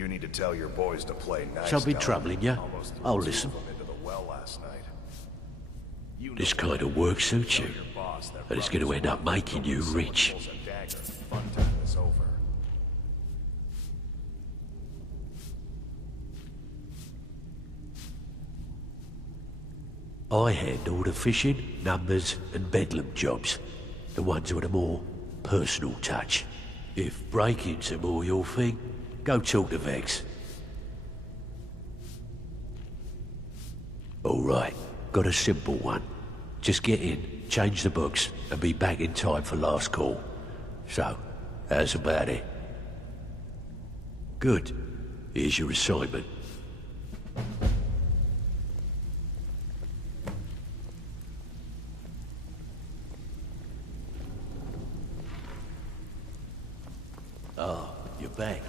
You need to tell your boys to play nice. Something troubling you? I'll listen. Into the well last night. This kind of work suits you, and it's going to end up making you rich. Fun time is over. I handle the fishing, numbers, and bedlam jobs. The ones with a more personal touch. If breaking's more your thing, go talk to Vex. Alright, got a simple one. Just get in, change the books, and be back in time for last call. So, how's about it? Good. Here's your assignment. Ah, you're back.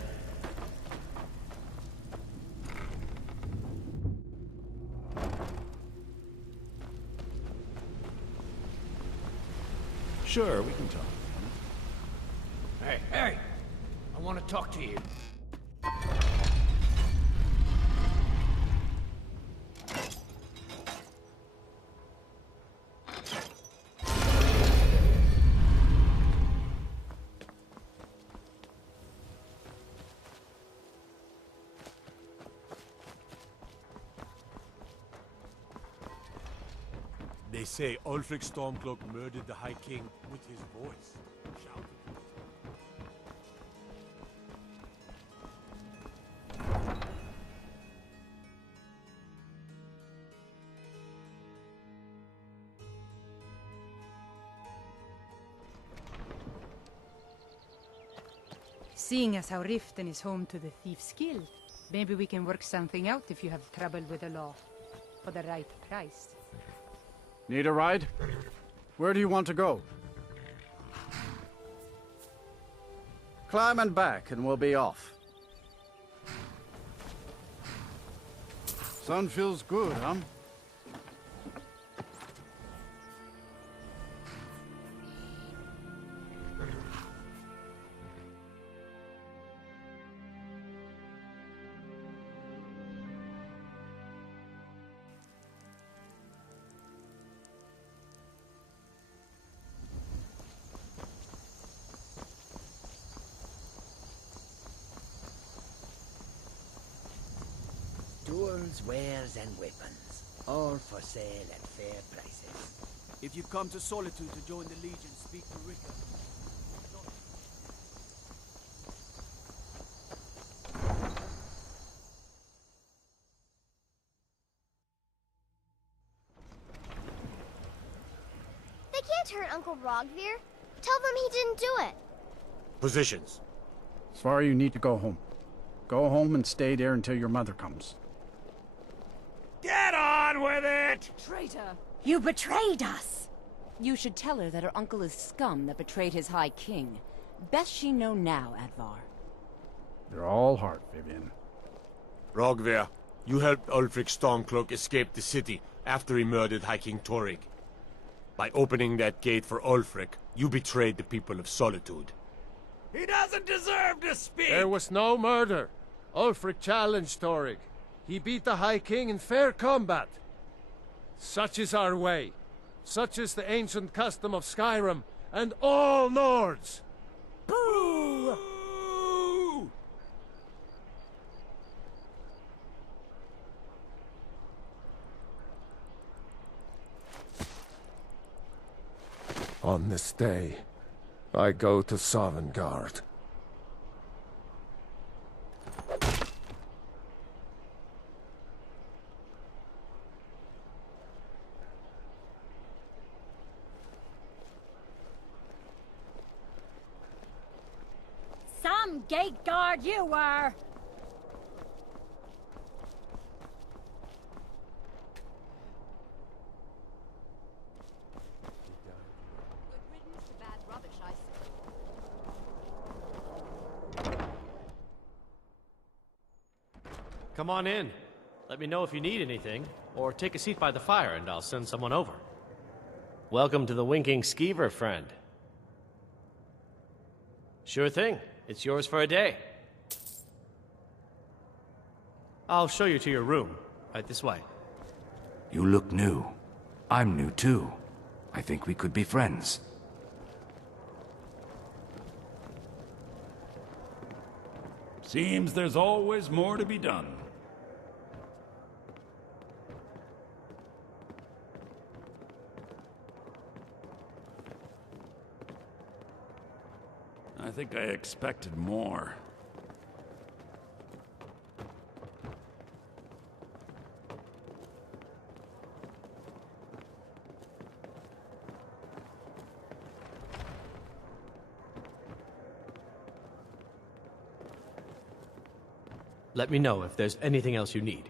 Sure, we can talk. Hey, hey! I want to talk to you. They say Ulfric Stormcloak murdered the High King with his voice. Shouted. Seeing as how Riften is home to the Thieves Guild, maybe we can work something out if you have trouble with the law. For the right price. Need a ride? Where do you want to go? Climb and back and we'll be off. Sun feels good, huh? Tools, wares, and weapons. All for sale at fair prices. If you've come to Solitude to join the Legion, speak to Rickard. They can't hurt Uncle Rogvir. Tell them he didn't do it. Positions. Sorry, you need to go home. Go home and stay there until your mother comes. Get on with it! Traitor! You betrayed us! You should tell her that her uncle is scum that betrayed his High King. Best she know now, Advar. They're all heart, Vivian. Rogvir, you helped Ulfric Stormcloak escape the city after he murdered High King Torrig. By opening that gate for Ulfric, you betrayed the people of Solitude. He doesn't deserve to speak! There was no murder. Ulfric challenged Torrig. He beat the High King in fair combat. Such is our way. Such is the ancient custom of Skyrim and all Nords. Boo! On this day, I go to Sovngarde. Some gate guard you were! Good riddance to bad rubbish, I say. Come on in. Let me know if you need anything, or take a seat by the fire and I'll send someone over. Welcome to the Winking Skeever, friend. Sure thing. It's yours for a day. I'll show you to your room. Right this way. You look new. I'm new too. I think we could be friends. Seems there's always more to be done. I think I expected more. Let me know if there's anything else you need.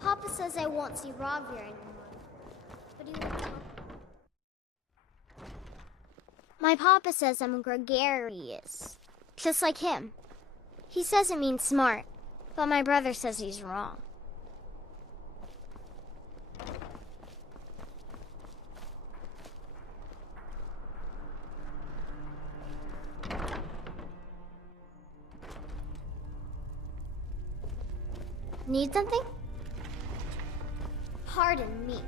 Papa says I won't see Rogvir anymore. But he won't tell. My papa says I'm gregarious. Just like him. He says it means smart. But my brother says he's wrong. Need something? Pardon me.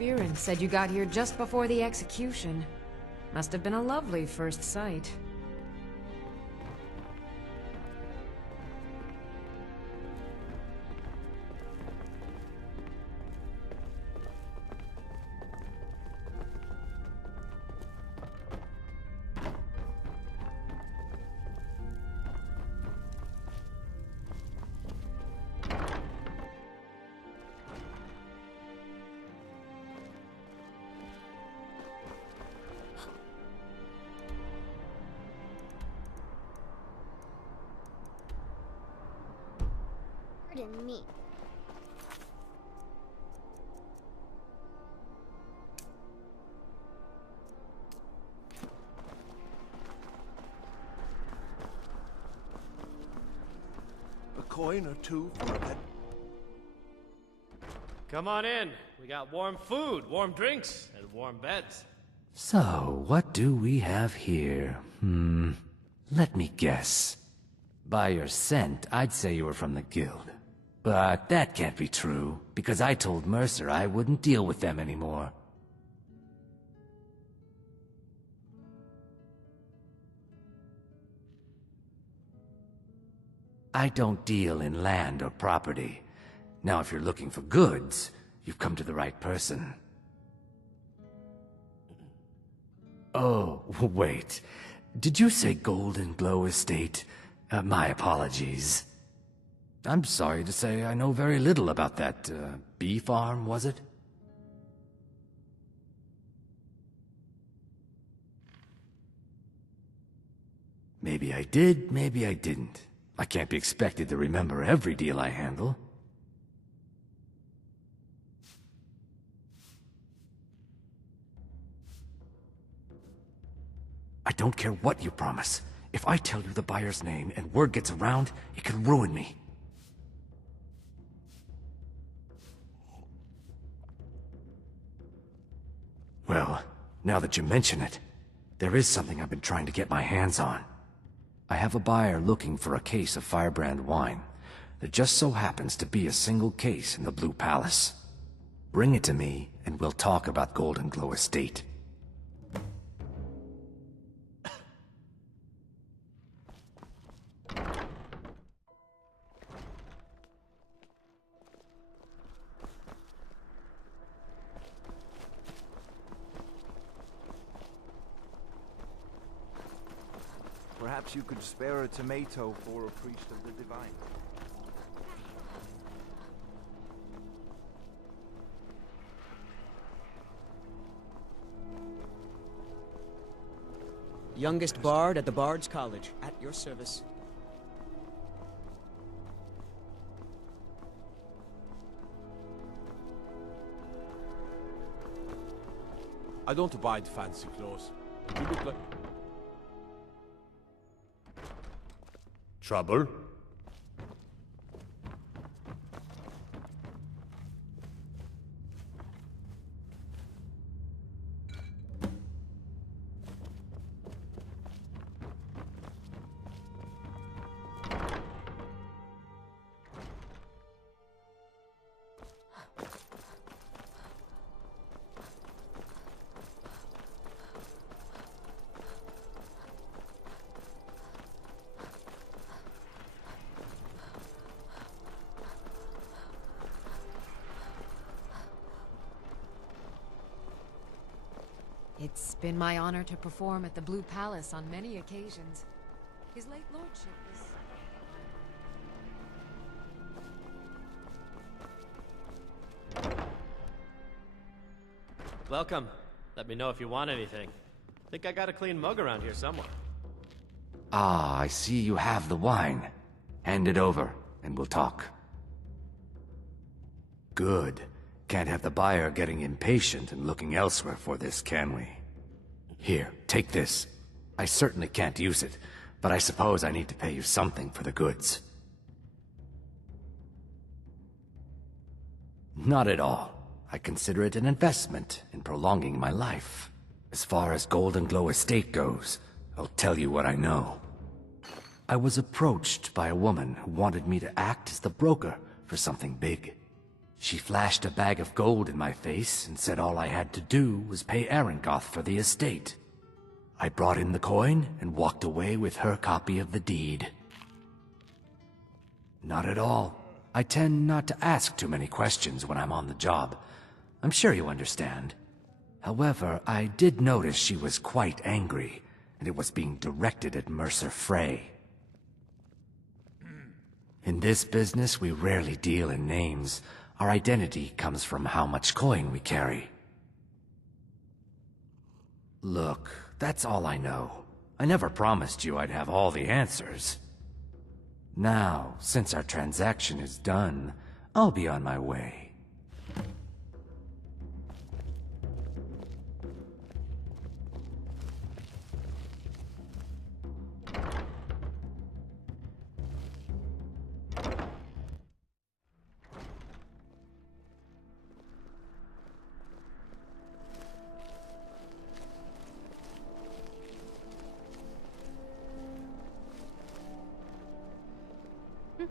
Viren said you got here just before the execution. Must have been a lovely first sight. Pardon me. A coin or two for a bed. Come on in. We got warm food, warm drinks, and warm beds. So, what do we have here? Let me guess. By your scent, I'd say you were from the guild. But that can't be true, because I told Mercer I wouldn't deal with them anymore. I don't deal in land or property. Now, if you're looking for goods, you've come to the right person. Oh, wait. Did you say Golden Glow Estate? My apologies. I'm sorry to say I know very little about that, bee farm, was it? Maybe I did, maybe I didn't. I can't be expected to remember every deal I handle. I don't care what you promise. If I tell you the buyer's name and word gets around, it could ruin me. Well, now that you mention it, there is something I've been trying to get my hands on. I have a buyer looking for a case of firebrand wine. There just so happens to be a single case in the Blue Palace. Bring it to me, and we'll talk about Golden Glow Estate. Perhaps you could spare a tomato for a priest of the divine. Youngest bard at the Bard's College, at your service. I don't abide fancy clothes. You look like... Trouble? It's been my honor to perform at the Blue Palace on many occasions. His late lordship is... Welcome. Let me know if you want anything. Think I got a clean mug around here somewhere. Ah, I see you have the wine. Hand it over, and we'll talk. Good. Can't have the buyer getting impatient and looking elsewhere for this, can we? Here, take this. I certainly can't use it, but I suppose I need to pay you something for the goods. Not at all. I consider it an investment in prolonging my life. As far as Golden Glow Estate goes, I'll tell you what I know. I was approached by a woman who wanted me to act as the broker for something big. She flashed a bag of gold in my face and said all I had to do was pay Arangoth for the estate. I brought in the coin and walked away with her copy of the deed. Not at all. I tend not to ask too many questions when I'm on the job. I'm sure you understand. However, I did notice she was quite angry, and it was being directed at Mercer Frey. In this business, we rarely deal in names. Our identity comes from how much coin we carry. Look, that's all I know. I never promised you I'd have all the answers. Now, since our transaction is done, I'll be on my way.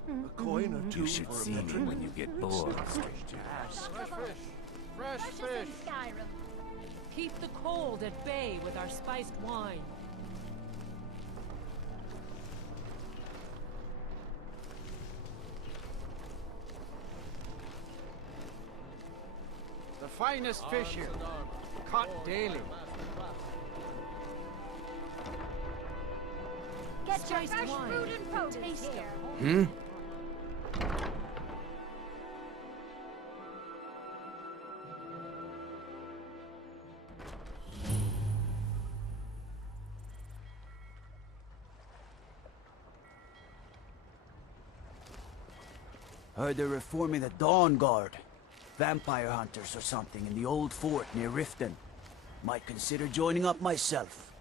A coin or two. You should see me when you get bored. Fresh fish! Keep the cold at bay with our spiced wine. The finest fish here, caught daily. Get your fresh fruit and produce here. Hmm? Heard they're reforming the Dawn Guard. Vampire hunters or something in the old fort near Riften. Might consider joining up myself.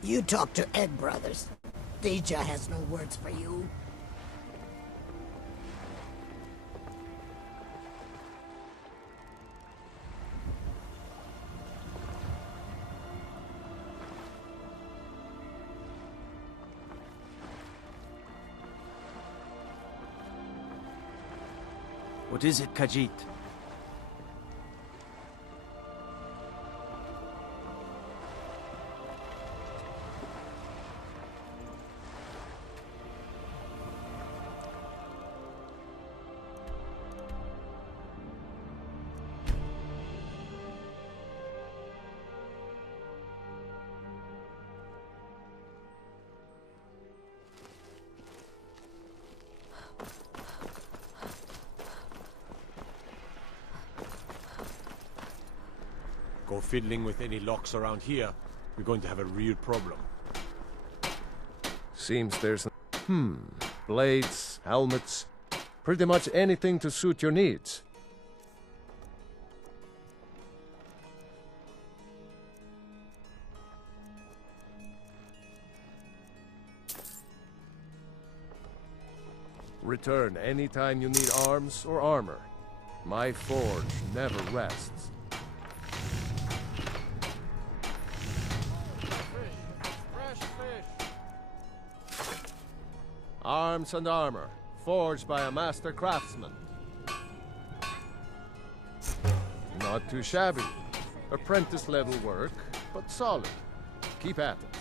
You talk to Egg Brothers. Deja has no words for you. What is it, Kahjiit? Go fiddling with any locks around here, we're going to have a real problem. Seems there's... blades, helmets, pretty much anything to suit your needs. Return anytime you need arms or armor. My forge never rests. Arms and armor, forged by a master craftsman. Not too shabby. Apprentice-level work, but solid. Keep at it.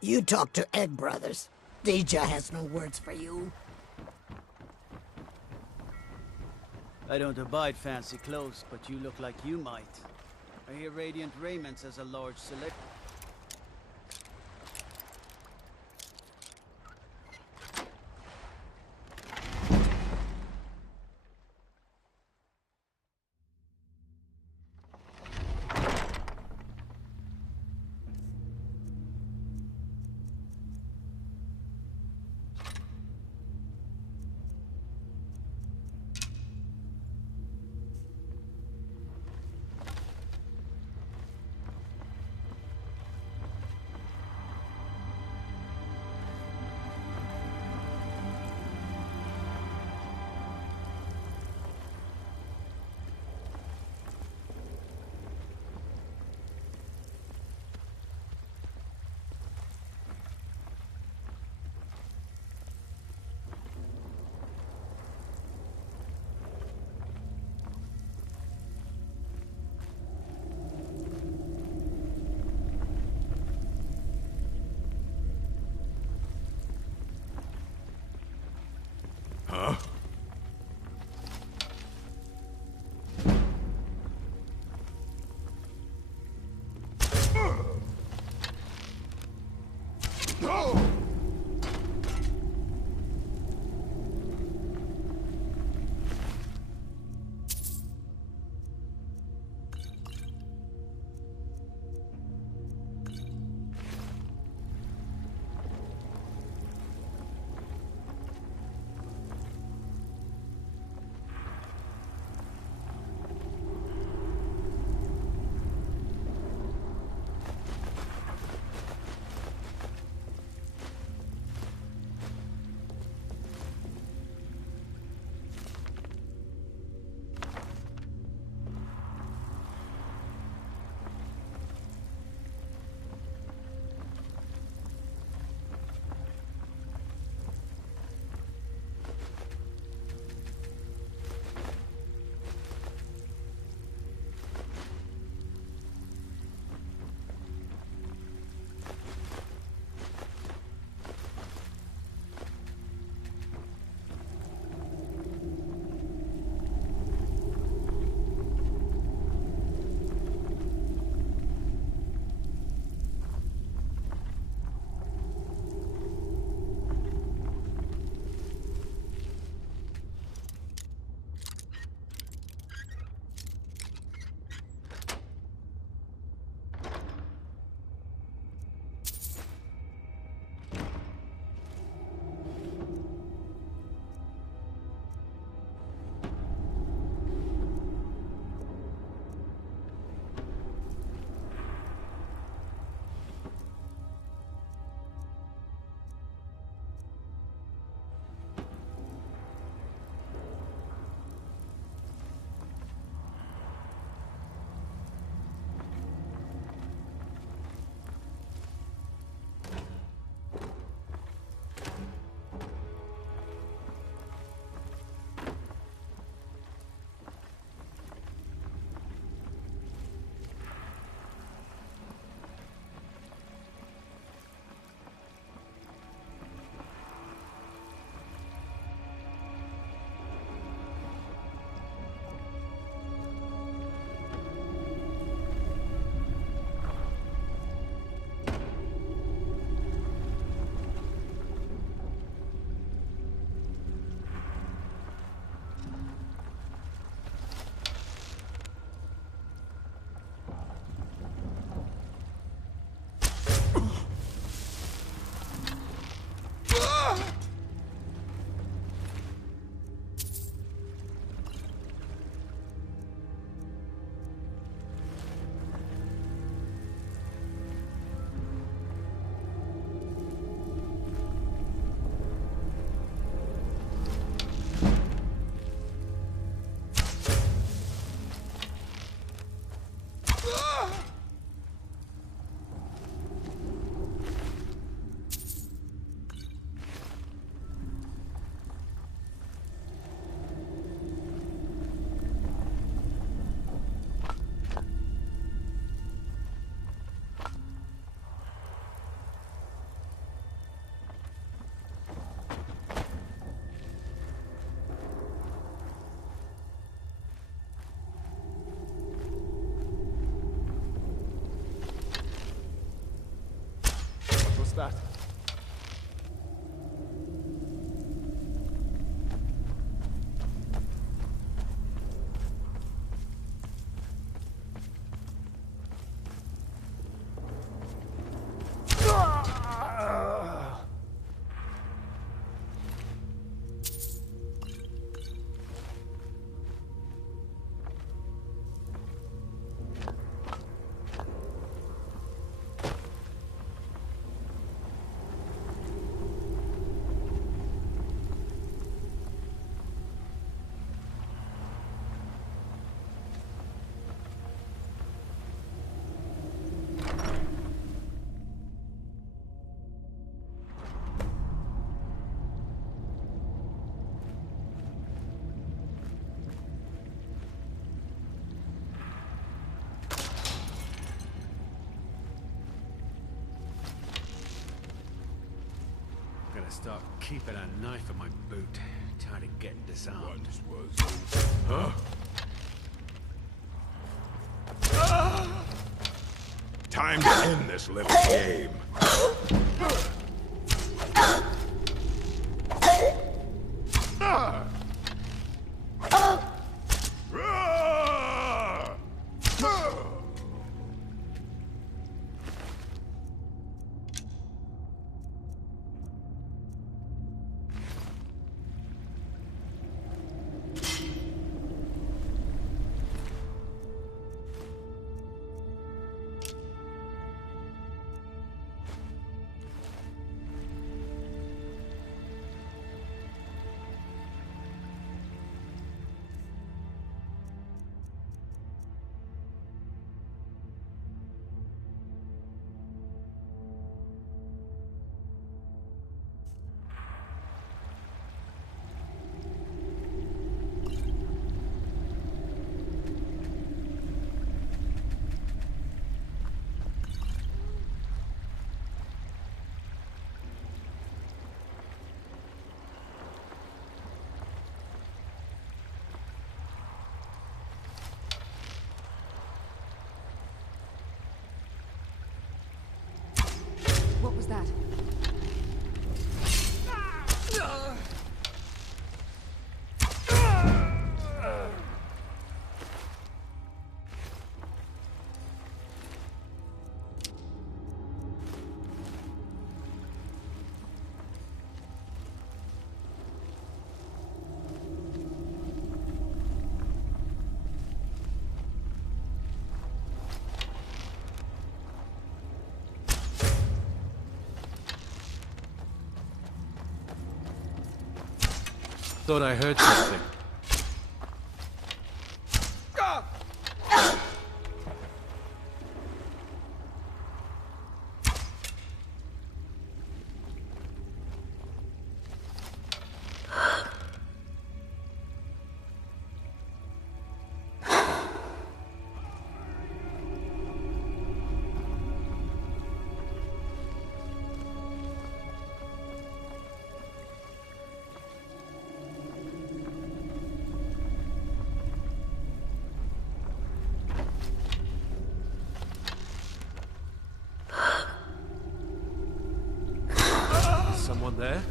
You talk to Egg Brothers. Deja has no words for you. I don't abide fancy clothes, but you look like you might. I hear Radiant Raiments has a large select. Huh? that? Gotta start keeping a knife in my boot. Tired of getting disarmed. Huh? Time to end this little game. What was that? Thought I heard something. Someone there?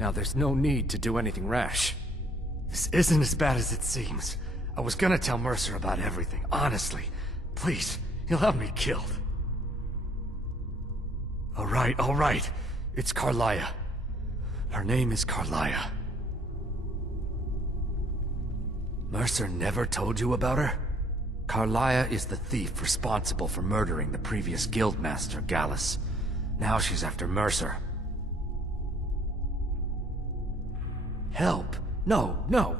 Now there's no need to do anything rash. This isn't as bad as it seems. I was gonna tell Mercer about everything, honestly. Please, he'll have me killed. All right. It's Karliah. Her name is Karliah. Mercer never told you about her? Karliah is the thief responsible for murdering the previous guildmaster, Gallus. Now she's after Mercer. Help? No.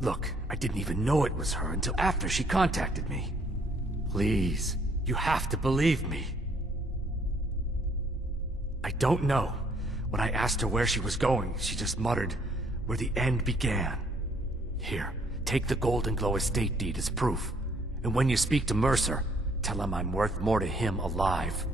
Look, I didn't even know it was her until after she contacted me. Please, you have to believe me. I don't know. When I asked her where she was going, she just muttered, "Where the end began." Here, take the Golden Glow estate deed as proof. And when you speak to Mercer, tell him I'm worth more to him alive.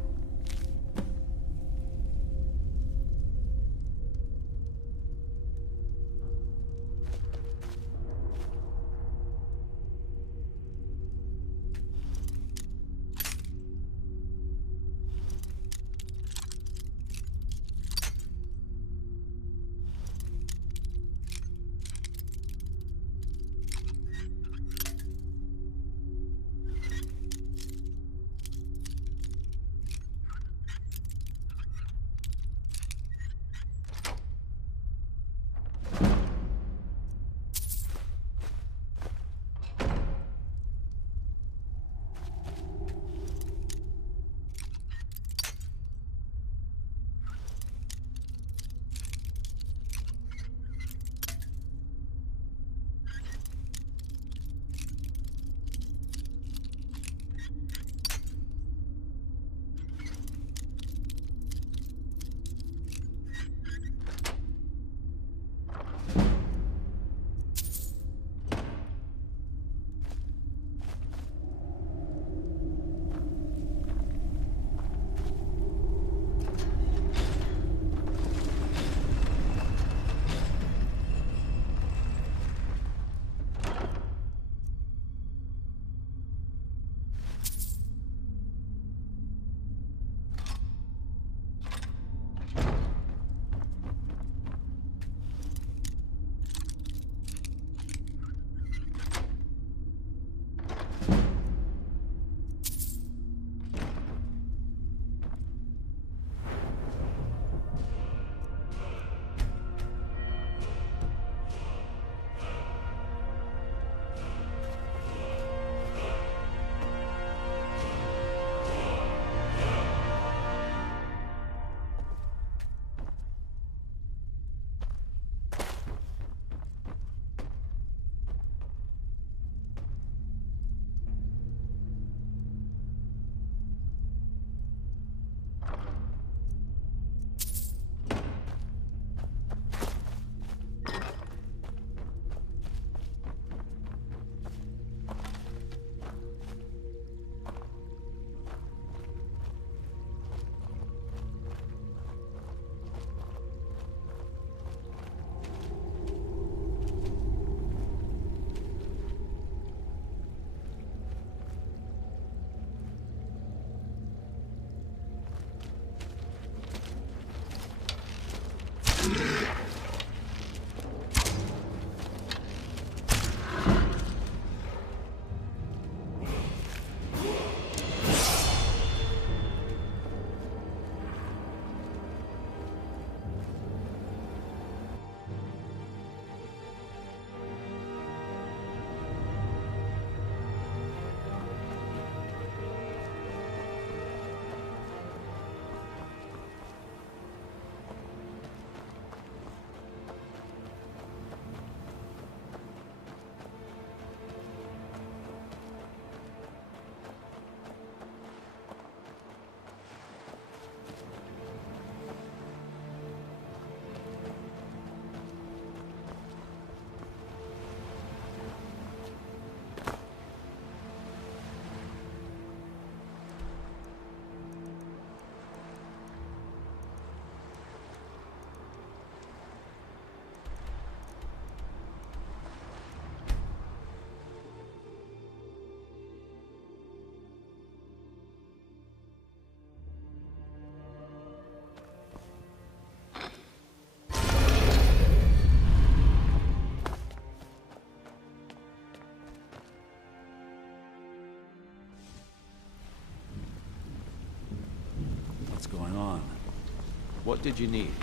What did you need?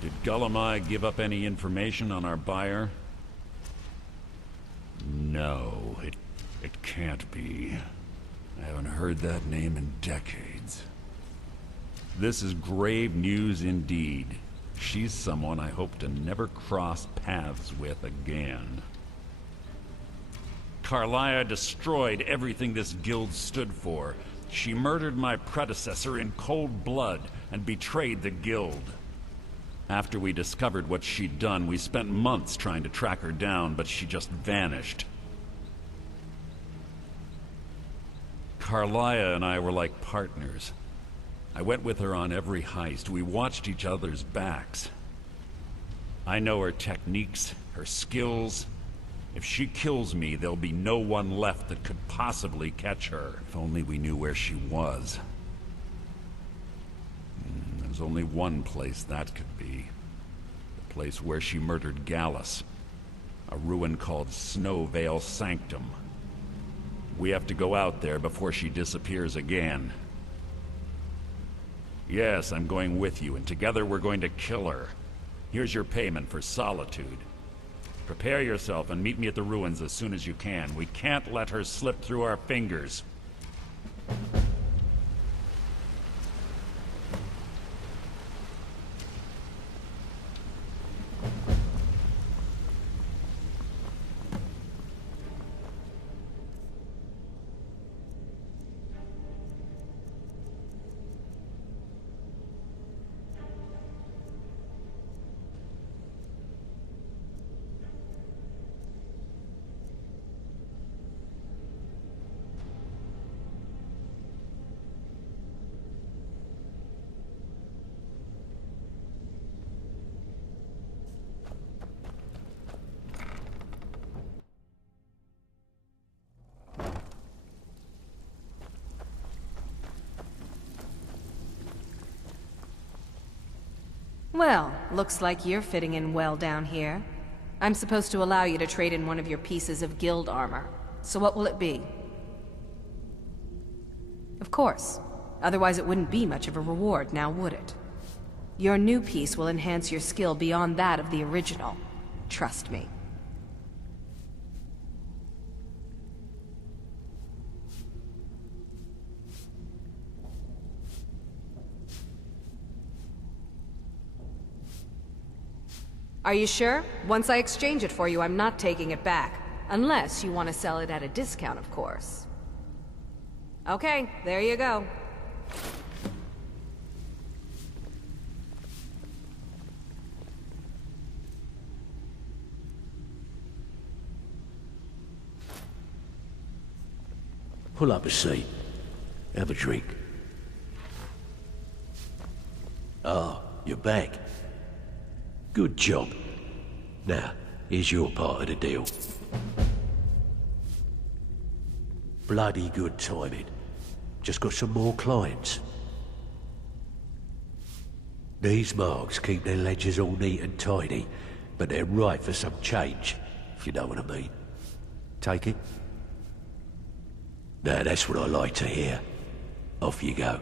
Did Gullamai give up any information on our buyer? No, it can't be. I haven't heard that name in decades. This is grave news indeed. She's someone I hope to never cross paths with again. Karliah destroyed everything this guild stood for. She murdered my predecessor in cold blood and betrayed the guild. After we discovered what she'd done, we spent months trying to track her down, but she just vanished. Karliah and I were like partners. I went with her on every heist. We watched each other's backs. I know her techniques, her skills. If she kills me, there'll be no one left that could possibly catch her. If only we knew where she was. There's only one place that could be. The place where she murdered Gallus. A ruin called Snowvale Sanctum. We have to go out there before she disappears again. Yes, I'm going with you, and together we're going to kill her. Here's your payment for solitude. Prepare yourself and meet me at the ruins as soon as you can. We can't let her slip through our fingers. Well, looks like you're fitting in well down here. I'm supposed to allow you to trade in one of your pieces of guild armor. So what will it be? Of course. Otherwise it wouldn't be much of a reward, now would it? Your new piece will enhance your skill beyond that of the original. Trust me. Are you sure? Once I exchange it for you, I'm not taking it back. Unless you want to sell it at a discount, of course. Okay, there you go. Pull up a seat. Have a drink. Ah, you're back. Good job. Now, here's your part of the deal. Bloody good timing. Just got some more clients. These marks keep their ledgers all neat and tidy, but they're ripe for some change, if you know what I mean. Take it? Now, that's what I like to hear. Off you go.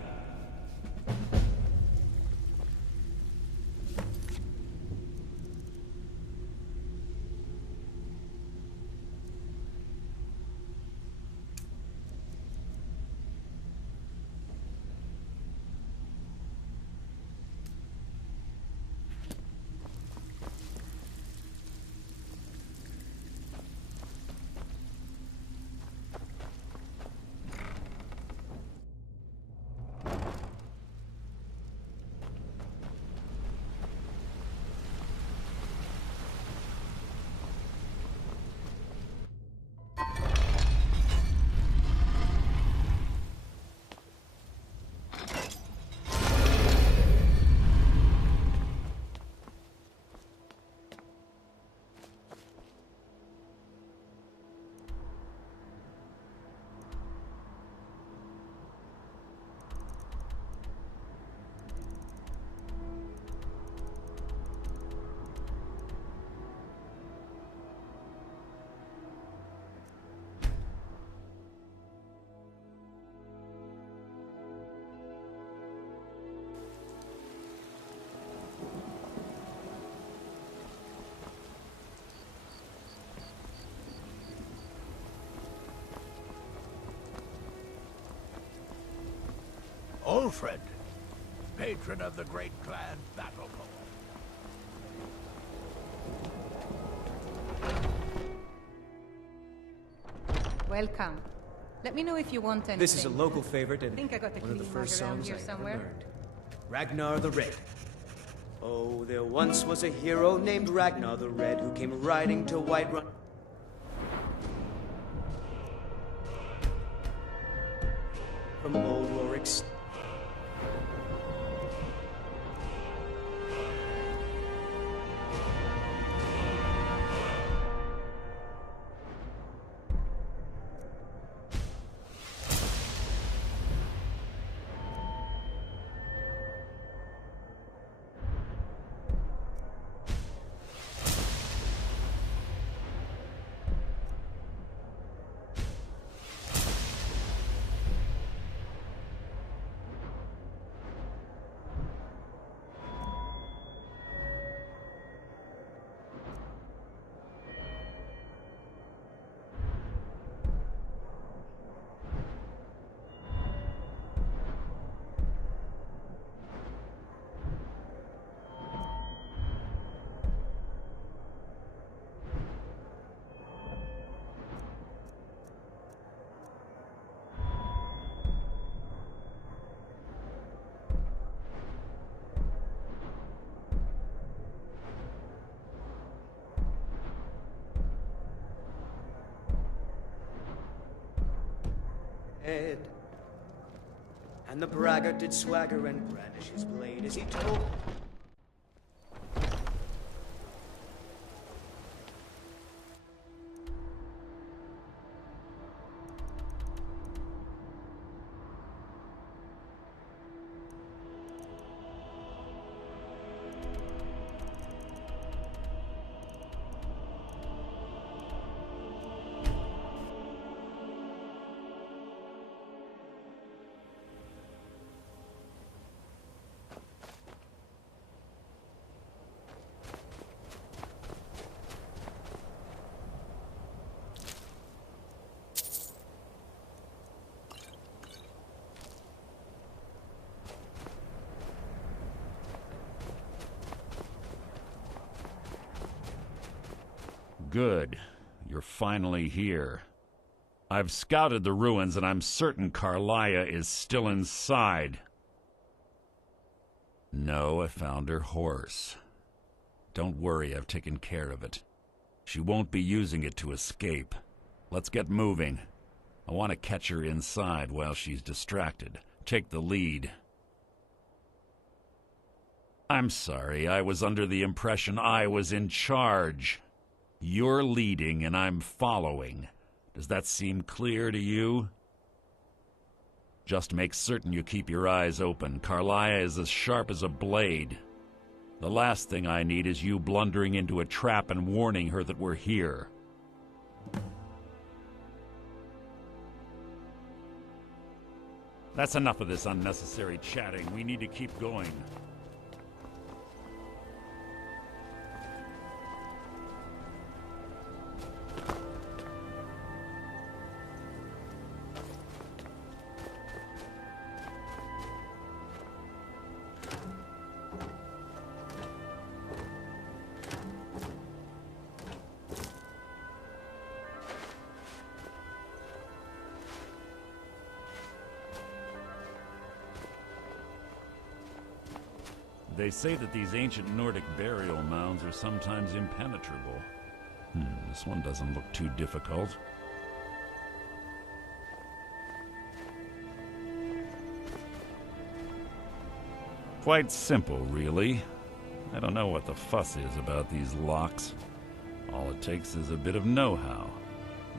Ulfred, patron of the great clan Battle. Welcome. Let me know if you want anything. This is a local favorite and I think I got the one of the clean first mug around songs here I ever somewhere. learned. Ragnar the Red. Oh, there once was a hero named Ragnar the Red who came riding to Whiterun. From old Rorik's. And the braggart did swagger and brandish his blade as he told. Good. You're finally here. I've scouted the ruins, and I'm certain Karliah is still inside. No, I found her horse. Don't worry, I've taken care of it. She won't be using it to escape. Let's get moving. I want to catch her inside while she's distracted. Take the lead. I'm sorry, I was under the impression I was in charge. You're leading and I'm following. Does that seem clear to you? Just make certain you keep your eyes open. Karliah is as sharp as a blade. The last thing I need is you blundering into a trap and warning her that we're here. That's enough of this unnecessary chatting. We need to keep going. They say that these ancient Nordic burial mounds are sometimes impenetrable. This one doesn't look too difficult. Quite simple, really. I don't know what the fuss is about these locks. All it takes is a bit of know-how,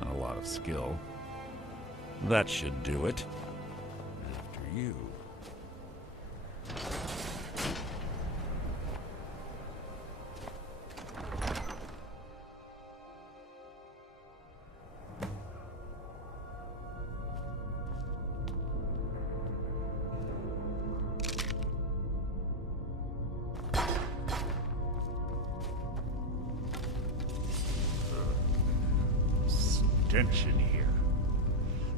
and a lot of skill. That should do it. After you. Stench in here.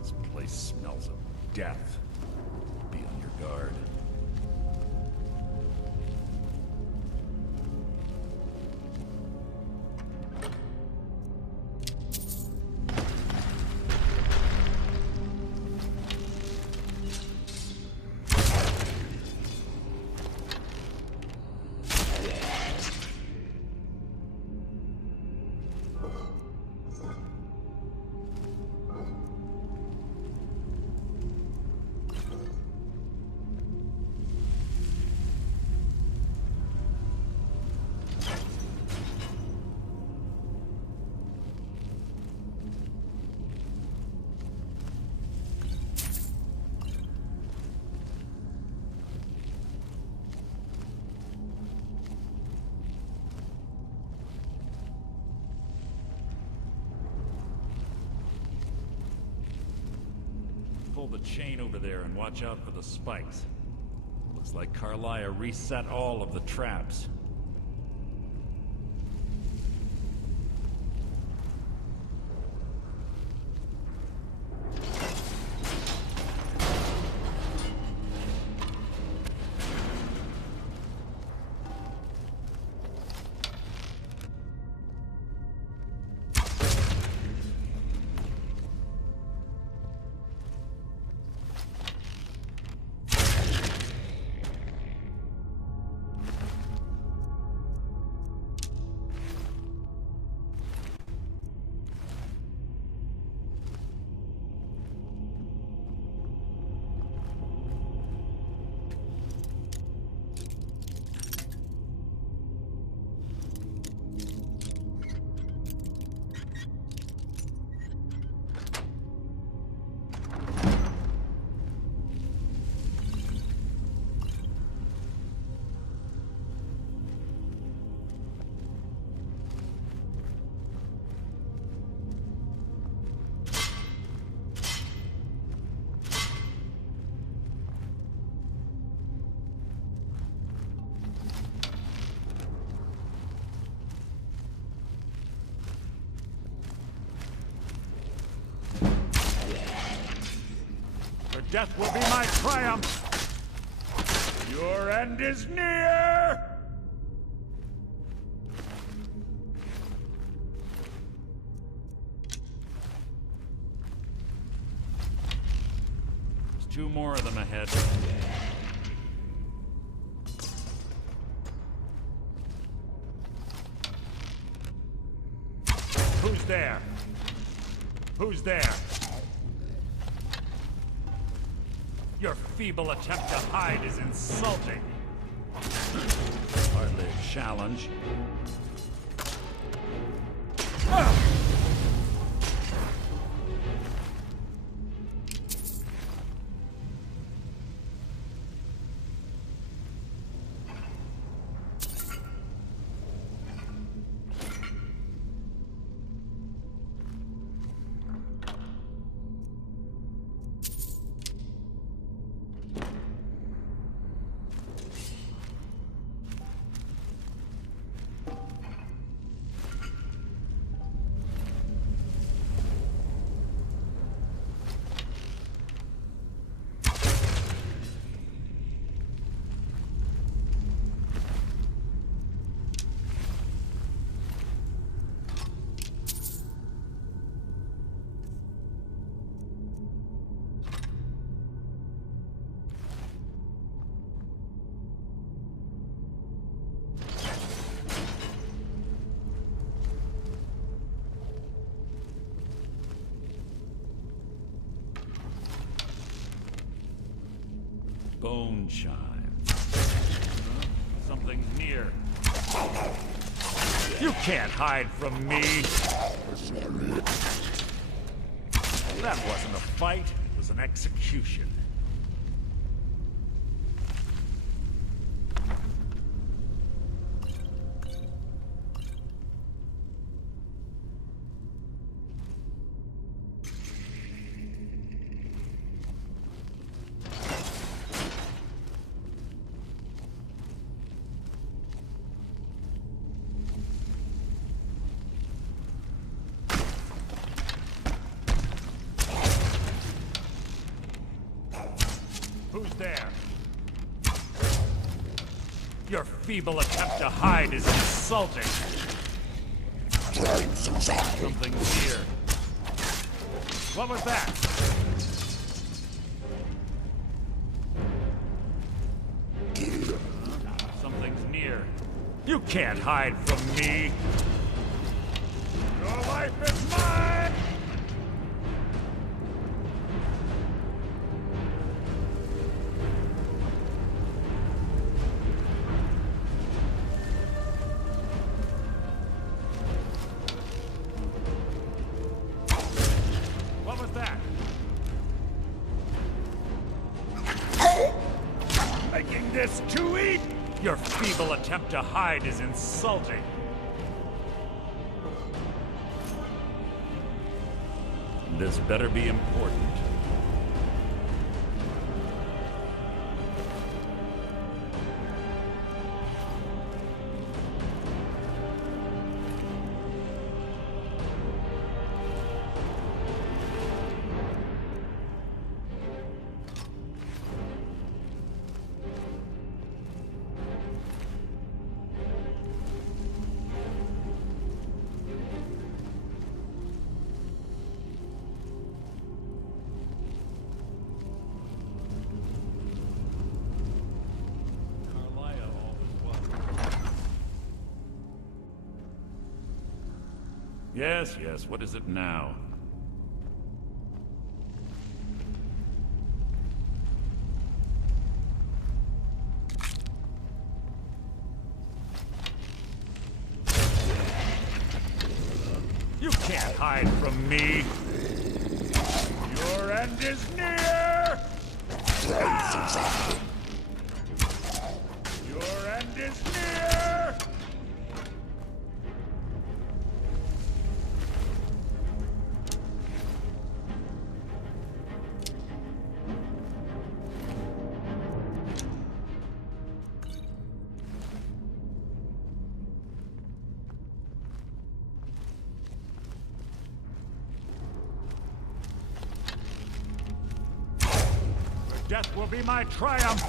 This place smells of death. Be on your guard. the chain over there and watch out for the spikes. Looks like Karliah reset all of the traps. Death will be my triumph! Your end is near! There's 2 more of them ahead. Who's there? Who's there? Your feeble attempt to hide is insulting. Hardly a challenge. Bone chime. Something's near. You can't hide from me! That wasn't a fight, it was an execution. Who's there? Your feeble attempt to hide is insulting. Something's here. What was that? Something's near. You can't hide from me. Your life is mine! This to eat? Your feeble attempt to hide is insulting. This better be important. Yes, yes, what is it now? You can't hide from me! Your end is near! Your end is near! Death will be my triumph!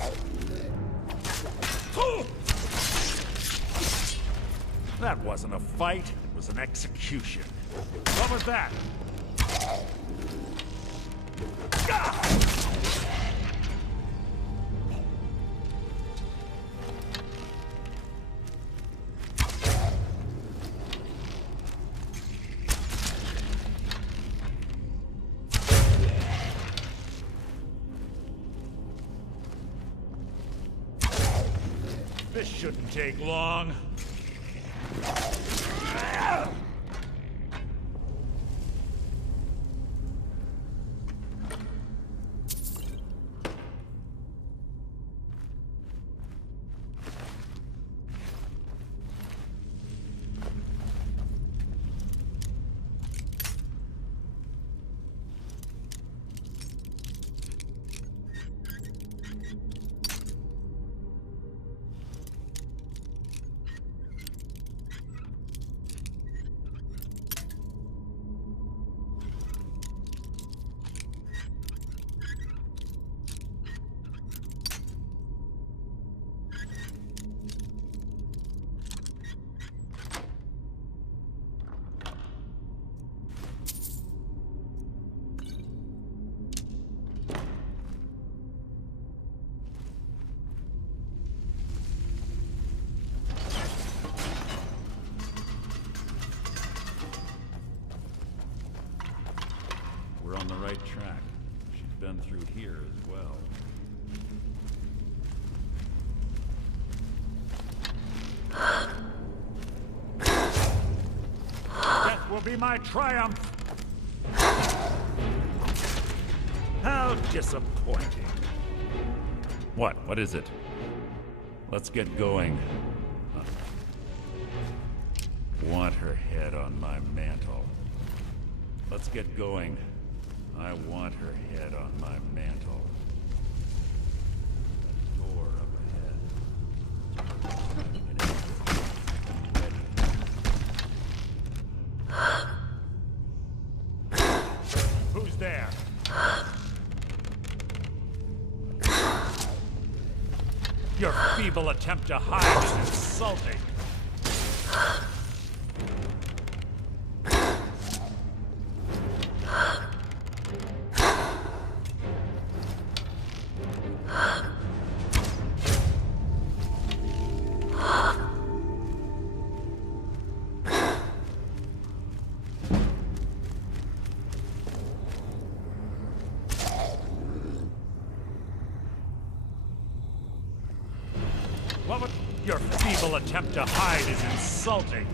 That wasn't a fight, it was an execution. What was that? This shouldn't take long. We're on the right track. She's been through here as well. Death will be my triumph! How disappointing. What is it? Let's get going. Want her head on my mantle. Let's get going. I want her head on my mantle. The door up ahead. Who's there? Your feeble attempt to hide is insulting. Your feeble attempt to hide is insulting.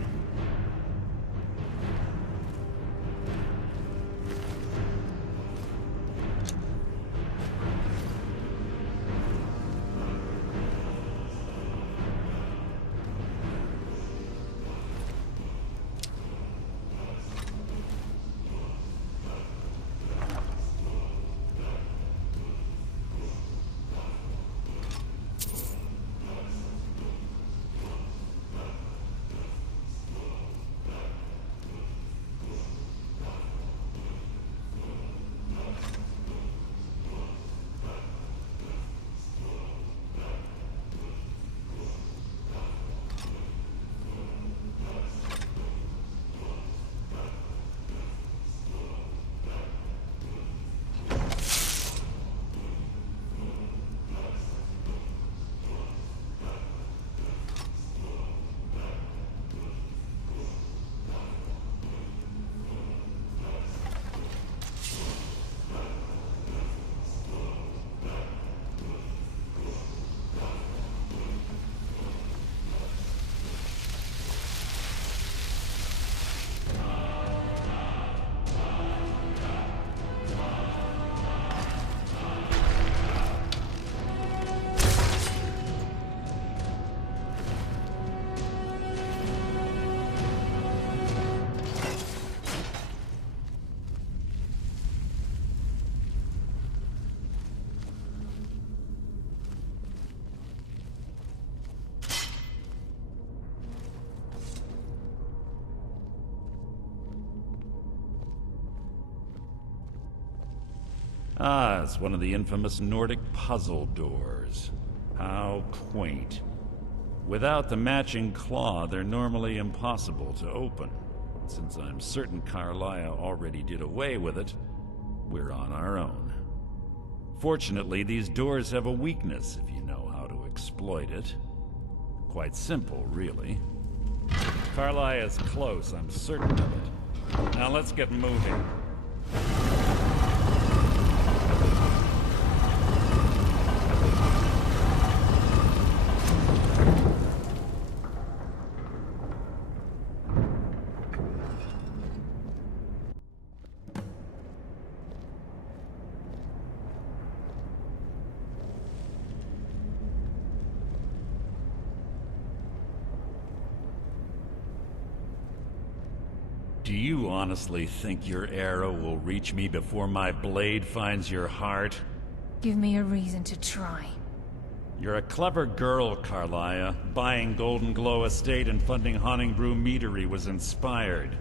Ah, it's one of the infamous Nordic puzzle doors. How quaint. Without the matching claw, they're normally impossible to open. Since I'm certain Karliah already did away with it, we're on our own. Fortunately, these doors have a weakness if you know how to exploit it. Quite simple, really. Karliah is close, I'm certain of it. Now let's get moving. Do you honestly think your arrow will reach me before my blade finds your heart? Give me a reason to try. You're a clever girl, Karliah. Buying Golden Glow Estate and funding Haunting Brew Meadery was inspired.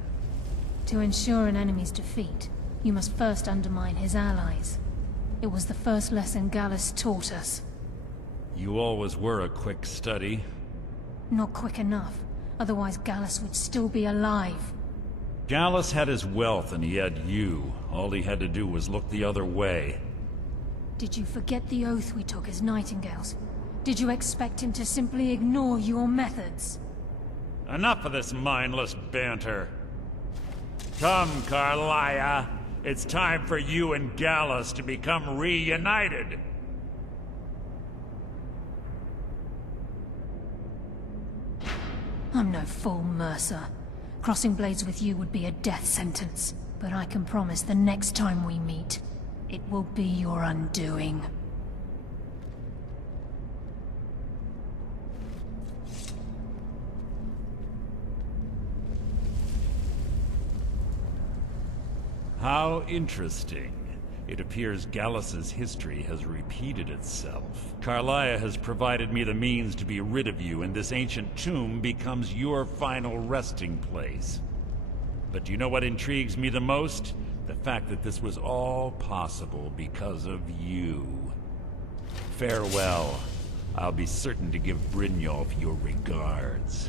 To ensure an enemy's defeat, you must first undermine his allies. It was the first lesson Gallus taught us. You always were a quick study. Not quick enough, otherwise Gallus would still be alive. Gallus had his wealth and he had you. All he had to do was look the other way. Did you forget the oath we took as Nightingales? Did you expect him to simply ignore your methods? Enough of this mindless banter. Come, Karliah. It's time for you and Gallus to become reunited. I'm no fool, Mercer. Crossing blades with you would be a death sentence. But I can promise the next time we meet, it will be your undoing. How interesting. It appears Gallus's history has repeated itself. Karliah has provided me the means to be rid of you, and this ancient tomb becomes your final resting place. But do you know what intrigues me the most? The fact that this was all possible because of you. Farewell. I'll be certain to give Brynjolf your regards.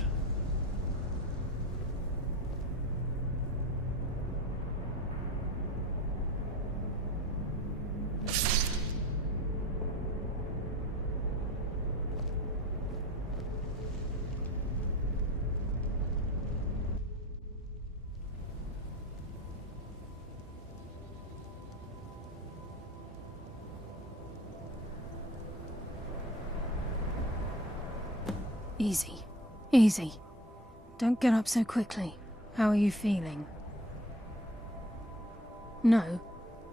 Easy. Easy. Don't get up so quickly. How are you feeling? No.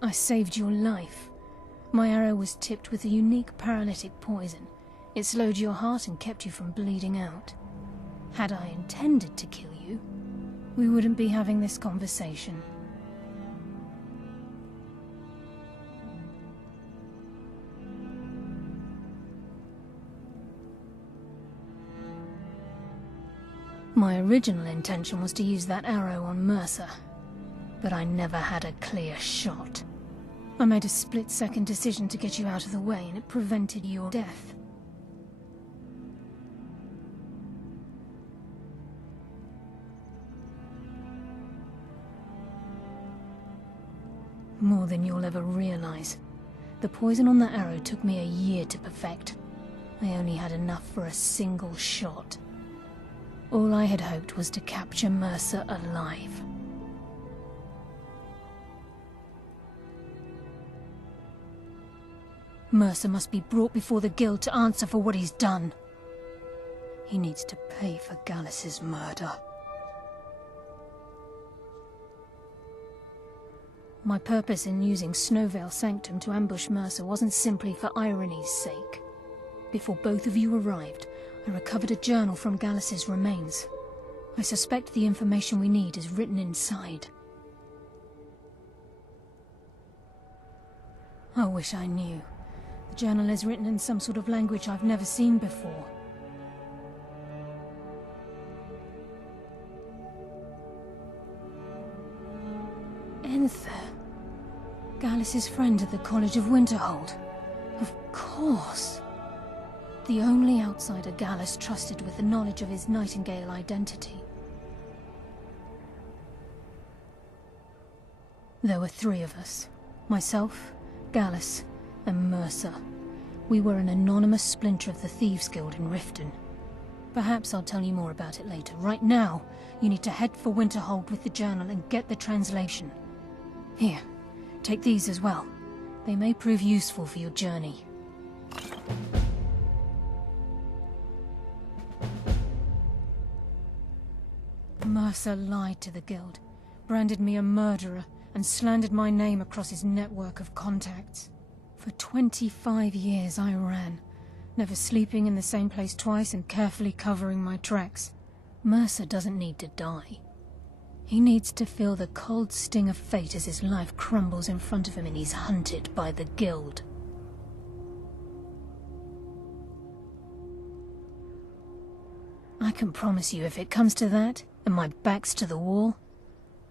I saved your life. My arrow was tipped with a unique paralytic poison. It slowed your heart and kept you from bleeding out. Had I intended to kill you, we wouldn't be having this conversation. My original intention was to use that arrow on Mercer, but I never had a clear shot. I made a split-second decision to get you out of the way, and it prevented your death. More than you'll ever realize. The poison on that arrow took me a year to perfect. I only had enough for a single shot. All I had hoped was to capture Mercer alive. Mercer must be brought before the Guild to answer for what he's done. He needs to pay for Gallus's murder. My purpose in using Snowvale Sanctum to ambush Mercer wasn't simply for irony's sake. Before both of you arrived, I recovered a journal from Gallus's remains. I suspect the information we need is written inside. I wish I knew. The journal is written in some sort of language I've never seen before. Enther. Gallus' friend at the College of Winterhold. Of course. The only outsider Gallus trusted with the knowledge of his Nightingale identity. There were 3 of us. Myself, Gallus, and Mercer. We were an anonymous splinter of the Thieves Guild in Riften. Perhaps I'll tell you more about it later. Right now, you need to head for Winterhold with the journal and get the translation. Here, take these as well. They may prove useful for your journey. Mercer lied to the Guild, branded me a murderer, and slandered my name across his network of contacts. For 25 years I ran, never sleeping in the same place twice and carefully covering my tracks. Mercer doesn't need to die. He needs to feel the cold sting of fate as his life crumbles in front of him and he's hunted by the Guild. I can promise you, if it comes to that, and my back's to the wall,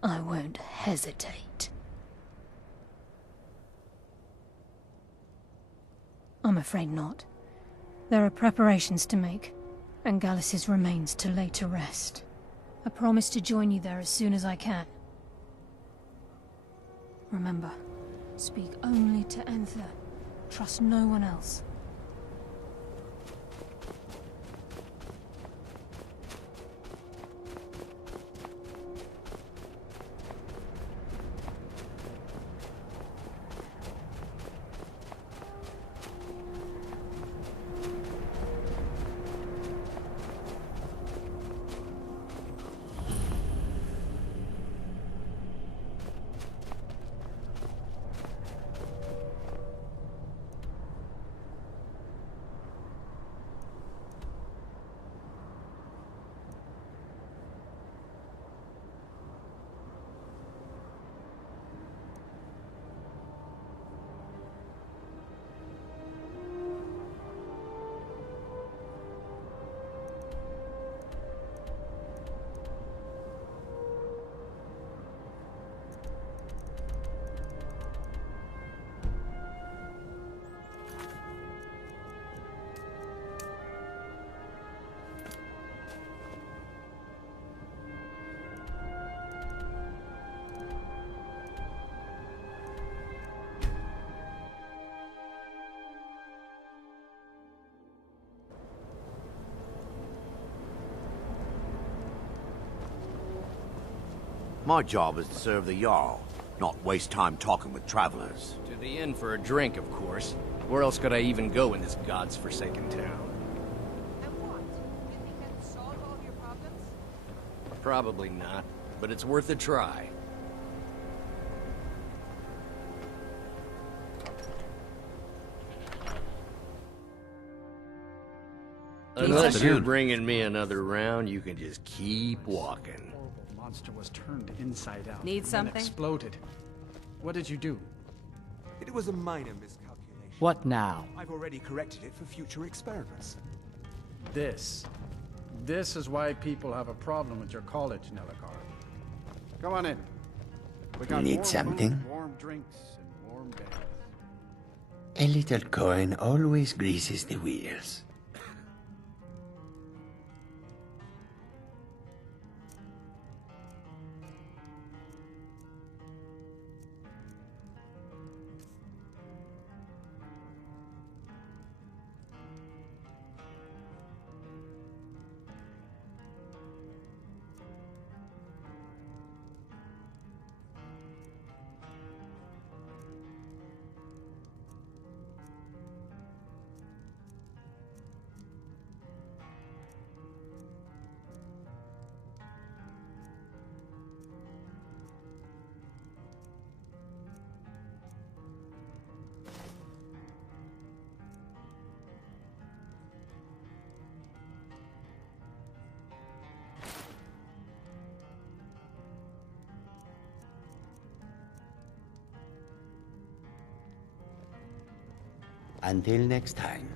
I won't hesitate. I'm afraid not. There are preparations to make, and Gallus' remains to lay to rest. I promise to join you there as soon as I can. Remember, speak only to Enther. Trust no one else. My job is to serve the Jarl, not waste time talking with travelers. To the inn for a drink, of course. Where else could I even go in this god's forsaken town? And what? You think that'll solve all of your problems? Probably not, but it's worth a try. Unless you're bringing me another round, you can just keep walking. Monster was turned inside out. Need and then something? exploded. What did you do? It was a minor miscalculation. What now? I've already corrected it for future experiments. This is why people have a problem with your college, Nelligar. Come on in. We got Need warm something? food, warm drinks, and warm beds. A little coin always greases the wheels. Until next time.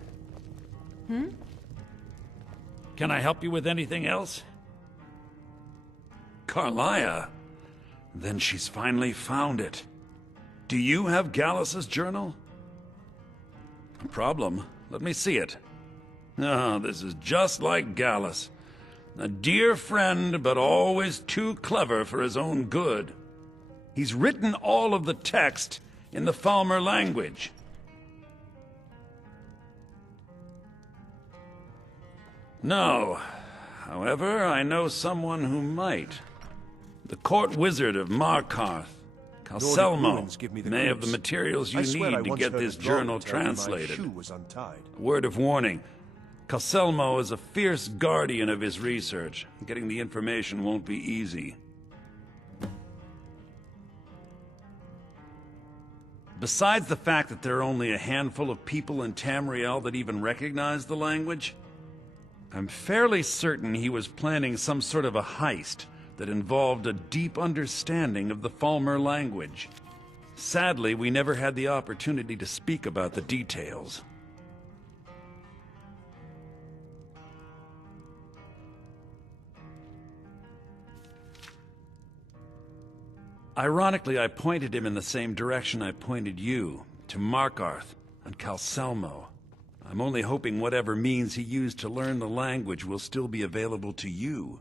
Can I help you with anything else? Karliah? Then she's finally found it. Do you have Gallus's journal? Problem? Let me see it. Oh, this is just like Gallus. A dear friend, but always too clever for his own good. He's written all of the text in the Falmer language. No. However, I know someone who might. The court wizard of Markarth, Calselmo, may have the materials you need to get this journal translated. A word of warning. Calselmo is a fierce guardian of his research. Getting the information won't be easy. Besides the fact that there are only a handful of people in Tamriel that even recognize the language, I'm fairly certain he was planning some sort of a heist that involved a deep understanding of the Falmer language. Sadly, we never had the opportunity to speak about the details. Ironically, I pointed him in the same direction I pointed you, to Markarth and Calselmo. I'm only hoping whatever means he used to learn the language will still be available to you.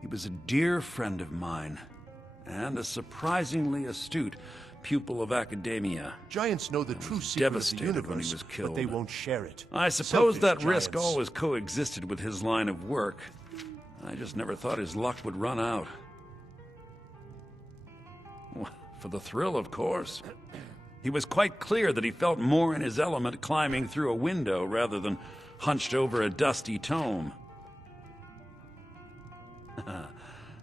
He was a dear friend of mine, and a surprisingly astute pupil of academia. Giants know the true secret of the universe, when he was killed. But they won't share it. I suppose Selfish that risk giants. always coexisted with his line of work. I just never thought his luck would run out. For the thrill, of course. He was quite clear that he felt more in his element climbing through a window rather than hunched over a dusty tome.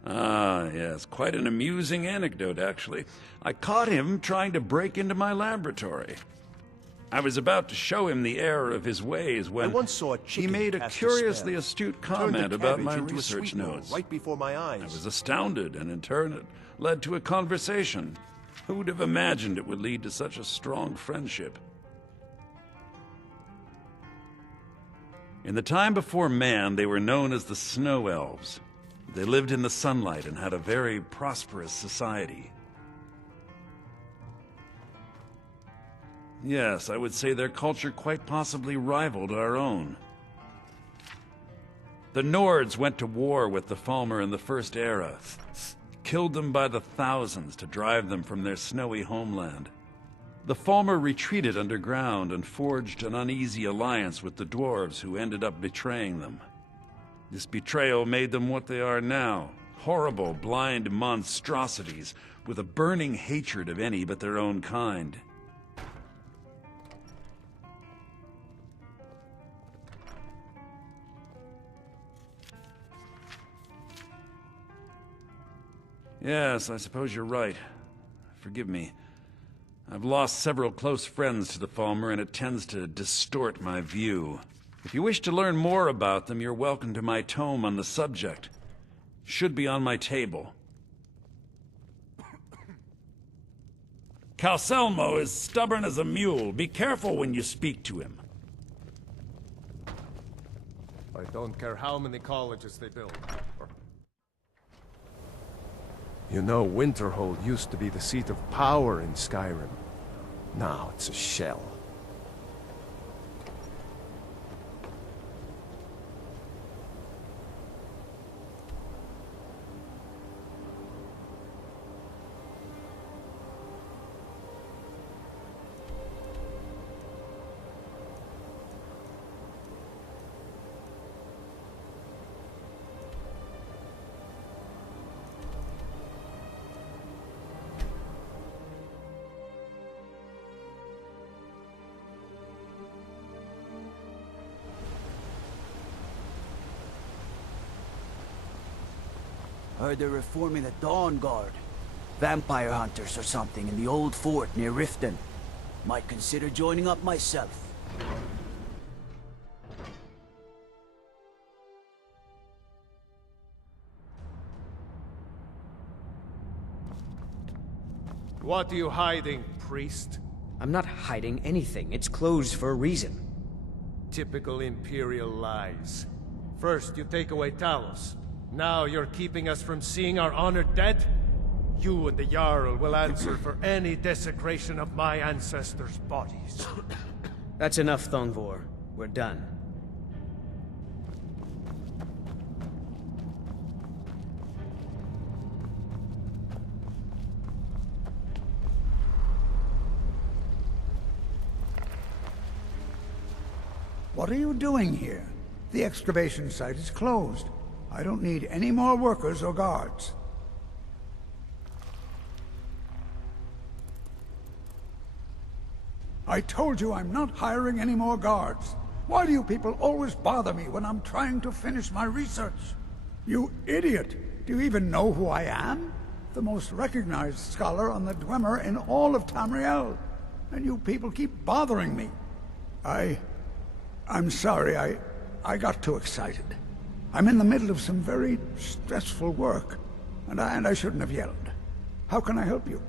Ah, yes, quite an amusing anecdote, actually. I caught him trying to break into my laboratory. I was about to show him the error of his ways when I once saw a he made a cast curiously spell. astute Turned comment the about cabbage my into a research sweet roll notes. right before my eyes. I was astounded, and in turn it led to a conversation. Who'd have imagined it would lead to such a strong friendship? In the time before man, they were known as the Snow Elves. They lived in the sunlight and had a very prosperous society. Yes, I would say their culture quite possibly rivaled our own. The Nords went to war with the Falmer in the First Era, killed them by the thousands to drive them from their snowy homeland. The Falmer retreated underground and forged an uneasy alliance with the dwarves who ended up betraying them. This betrayal made them what they are now, horrible, blind monstrosities with a burning hatred of any but their own kind. Yes, I suppose you're right. Forgive me. I've lost several close friends to the Falmer, and it tends to distort my view. If you wish to learn more about them, you're welcome to my tome on the subject. Should be on my table. Calselmo is stubborn as a mule. Be careful when you speak to him. I don't care how many colleges they build. You know, Winterhold used to be the seat of power in Skyrim. Now it's a shell. Heard they're reforming the Dawn Guard. Vampire hunters or something in the old fort near Riften. Might consider joining up myself. What are you hiding, priest? I'm not hiding anything. It's closed for a reason. Typical Imperial lies. First, you take away Talos. Now you're keeping us from seeing our honored dead? You and the Jarl will answer for any desecration of my ancestors' bodies. That's enough, Thongvor. We're done. What are you doing here? The excavation site is closed. I don't need any more workers or guards. I told you I'm not hiring any more guards. Why do you people always bother me when I'm trying to finish my research? You idiot! Do you even know who I am? The most recognized scholar on the Dwemer in all of Tamriel. And you people keep bothering me. I'm sorry, I got too excited. I'm in the middle of some very stressful work, and I shouldn't have yelled. How can I help you?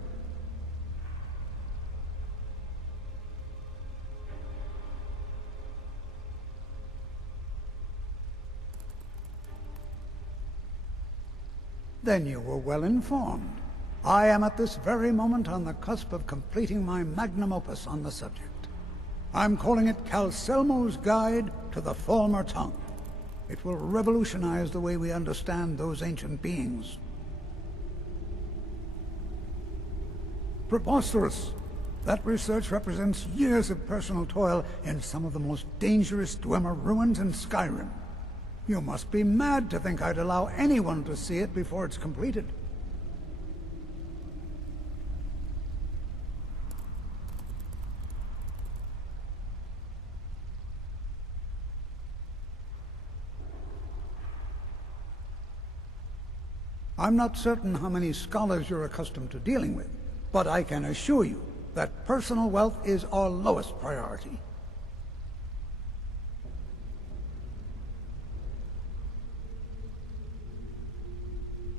Then you were well informed. I am at this very moment on the cusp of completing my magnum opus on the subject. I'm calling it Calselmo's Guide to the Falmer Tongue. It will revolutionize the way we understand those ancient beings. Preposterous! That research represents years of personal toil in some of the most dangerous Dwemer ruins in Skyrim. You must be mad to think I'd allow anyone to see it before it's completed. I'm not certain how many scholars you're accustomed to dealing with, but I can assure you that personal wealth is our lowest priority.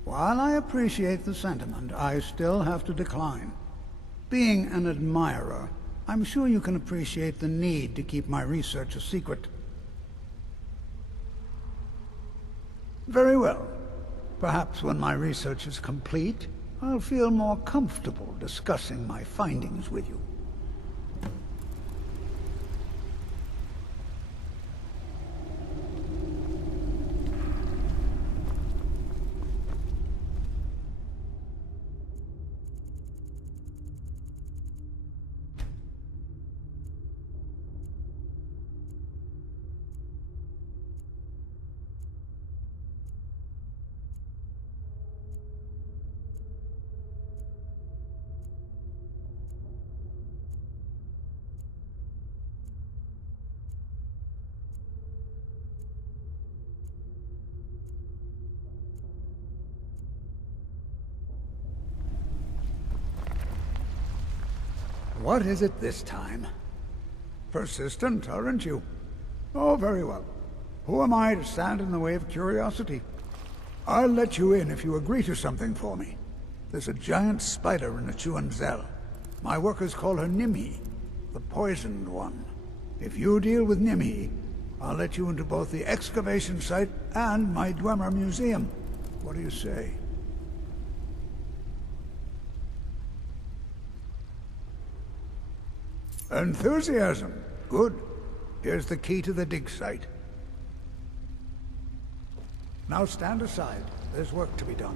While I appreciate the sentiment, I still have to decline. Being an admirer, I'm sure you can appreciate the need to keep my research a secret. Very well. Perhaps when my research is complete, I'll feel more comfortable discussing my findings with you. What is it this time? Persistent, aren't you? Oh, very well. Who am I to stand in the way of curiosity? I'll let you in if you agree to something for me. There's a giant spider in the Chuanzel. My workers call her Nimhi, the poisoned one. If you deal with Nimhi, I'll let you into both the excavation site and my Dwemer museum. What do you say? Enthusiasm. Good. Here's the key to the dig site. Now stand aside. There's work to be done.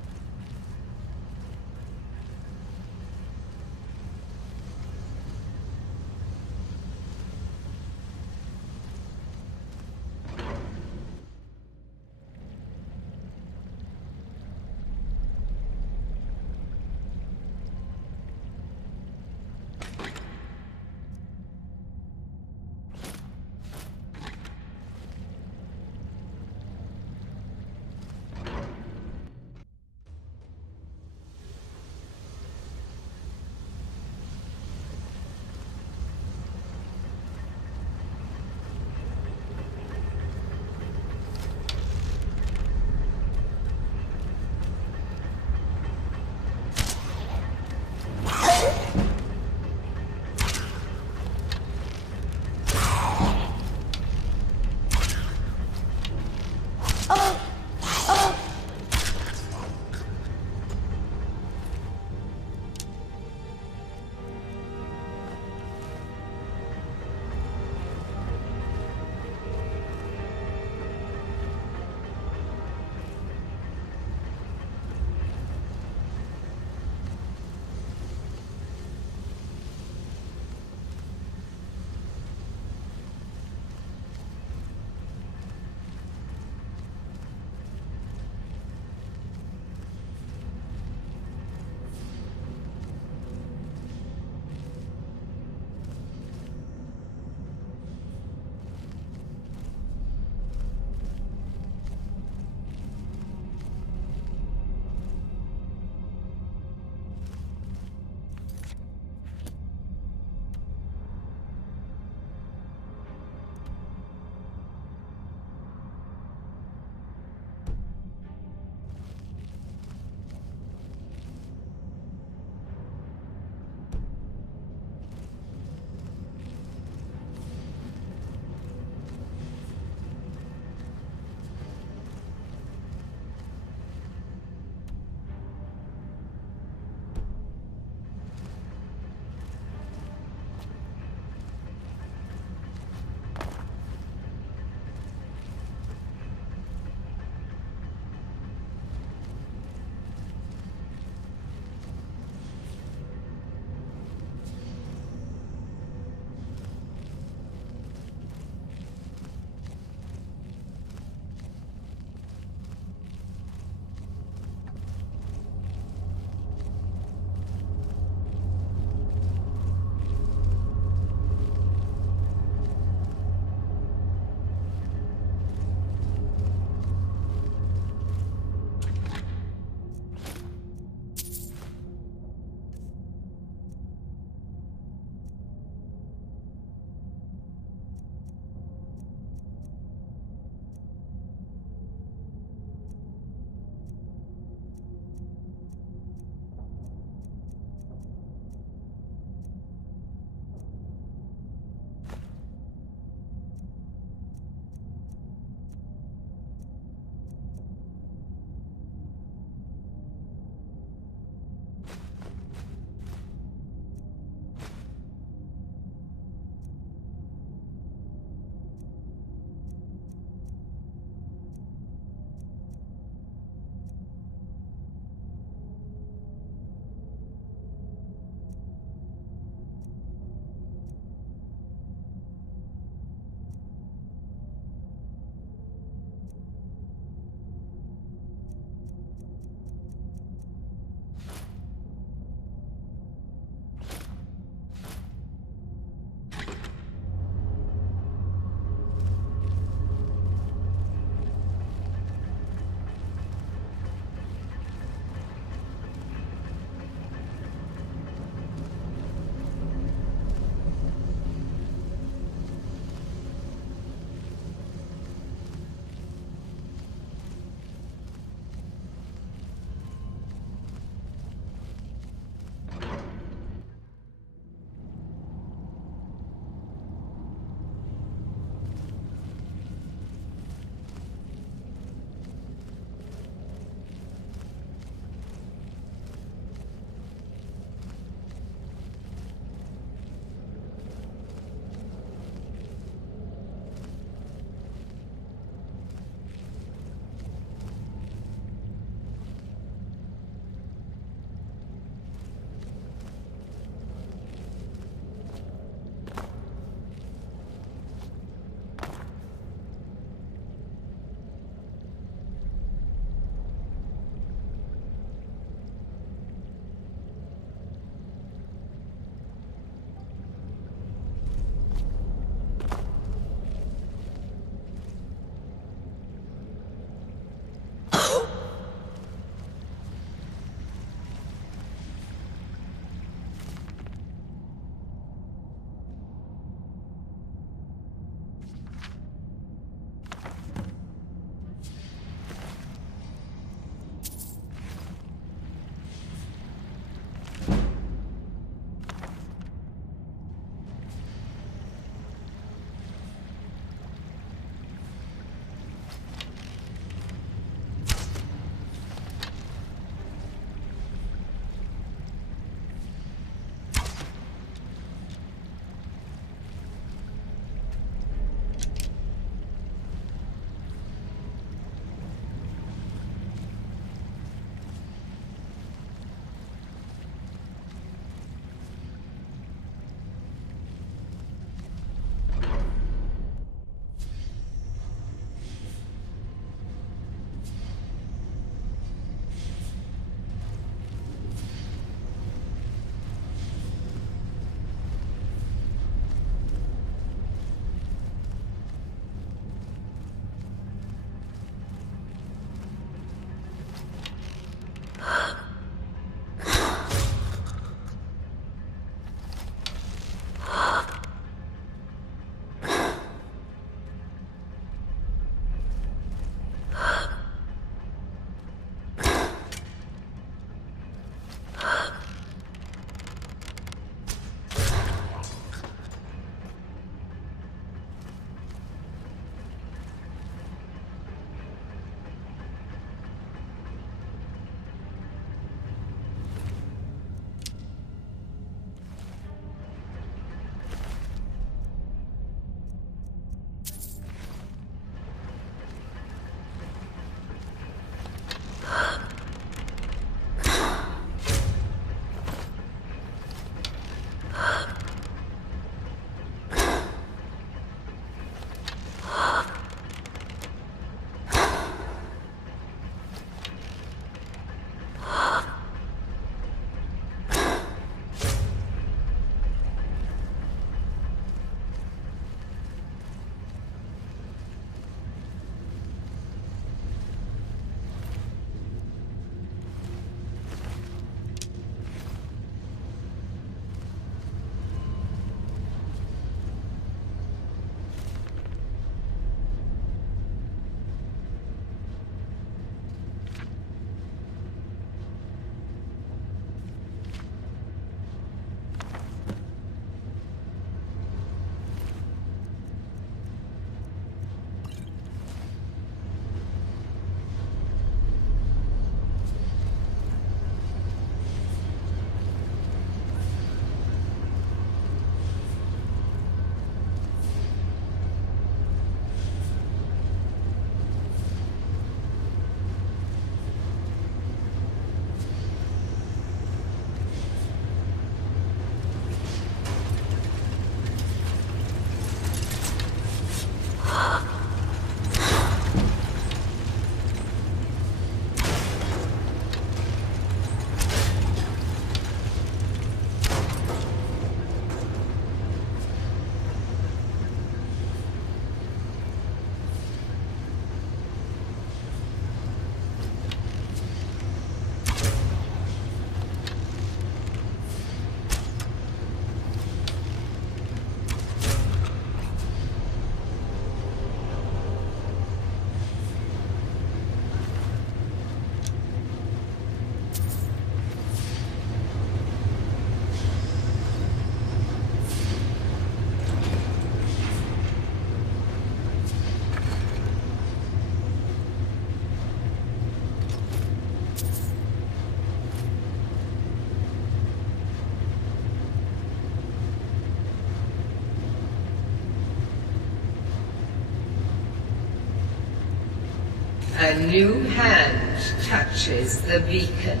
A new hand touches the beacon.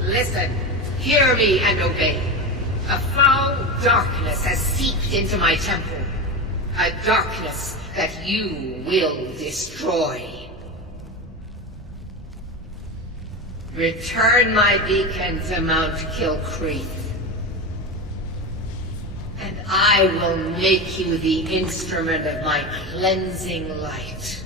Listen, hear me and obey. A foul darkness has seeped into my temple. A darkness that you will destroy. Return my beacon to Mount Kilcreath, and I will make you the instrument of my cleansing light.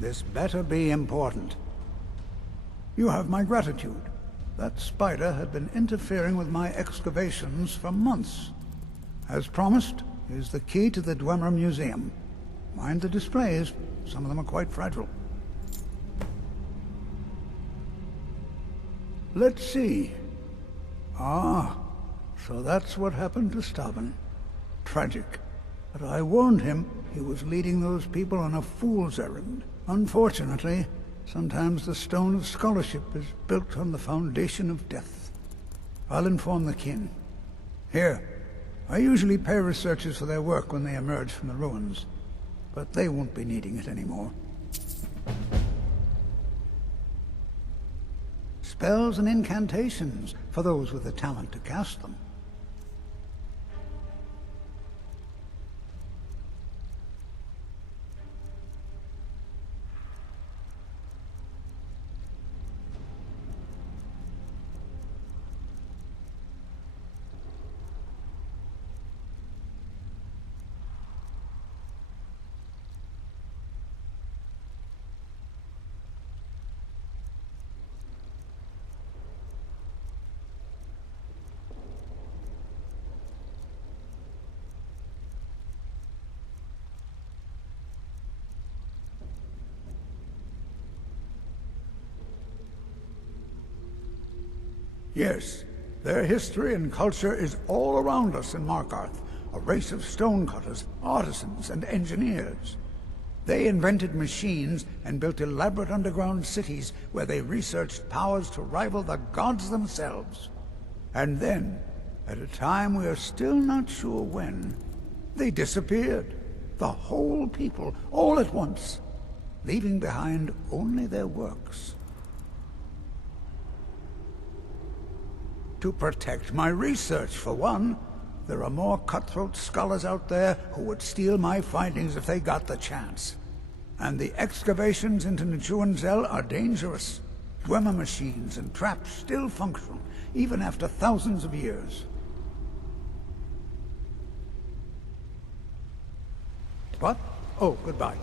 This better be important. You have my gratitude. That spider had been interfering with my excavations for months. As promised, here's the key to the Dwemer Museum. Mind the displays. Some of them are quite fragile. Let's see. Ah, so that's what happened to Stubborn. Tragic. But I warned him he was leading those people on a fool's errand. Unfortunately, sometimes the stone of scholarship is built on the foundation of death. I'll inform the kin. Here, I usually pay researchers for their work when they emerge from the ruins, but they won't be needing it anymore. Spells and incantations for those with the talent to cast them. Yes, their history and culture is all around us in Markarth, a race of stonecutters, artisans, and engineers. They invented machines and built elaborate underground cities where they researched powers to rival the gods themselves. And then, at a time we are still not sure when, they disappeared. The whole people, all at once, leaving behind only their works. To protect my research, for one. There are more cutthroat scholars out there who would steal my findings if they got the chance. And the excavations into Nichuanzel are dangerous. Dwemer machines and traps still function, even after thousands of years. What? Oh, goodbye.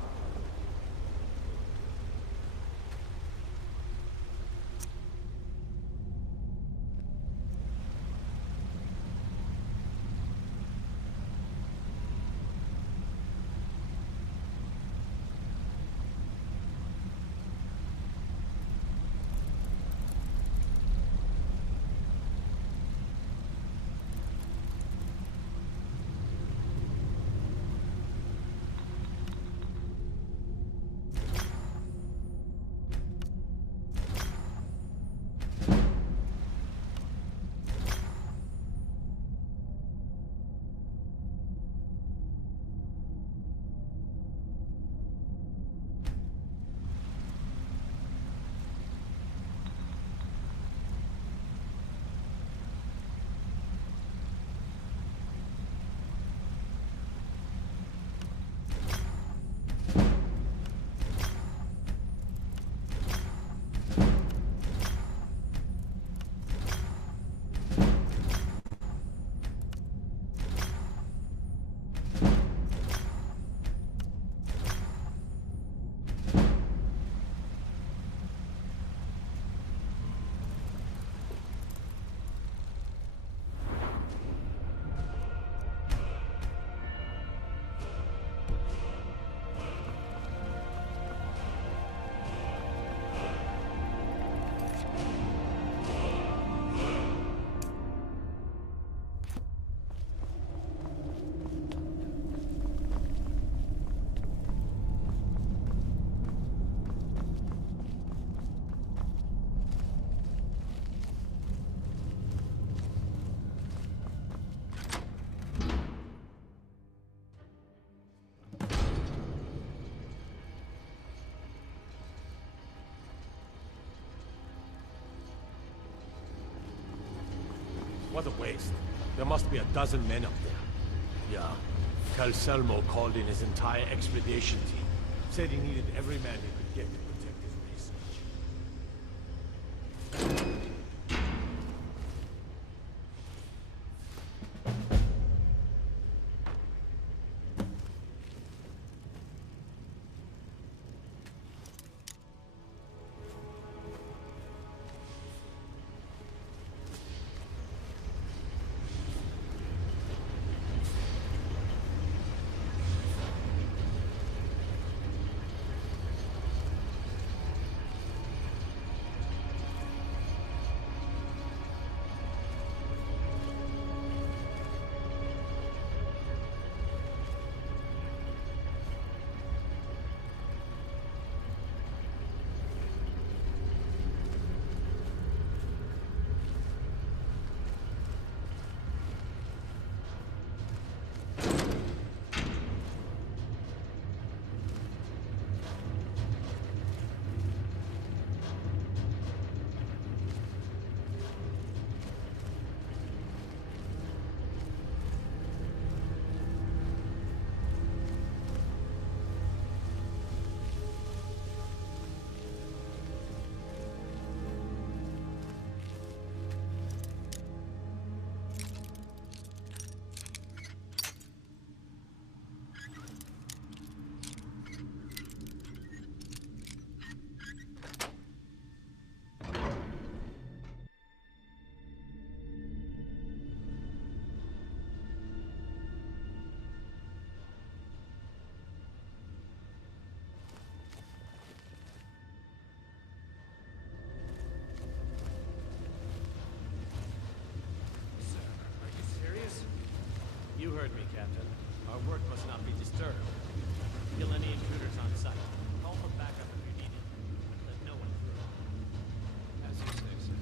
What a waste. There must be a dozen men up there. Yeah. Calselmo called in his entire expedition team. Said he needed every man he could get to protect his research. heard me, Captain. Our work must not be disturbed. Kill any intruders on sight. Call for backup if you need it, but let no one through. As you say, sir.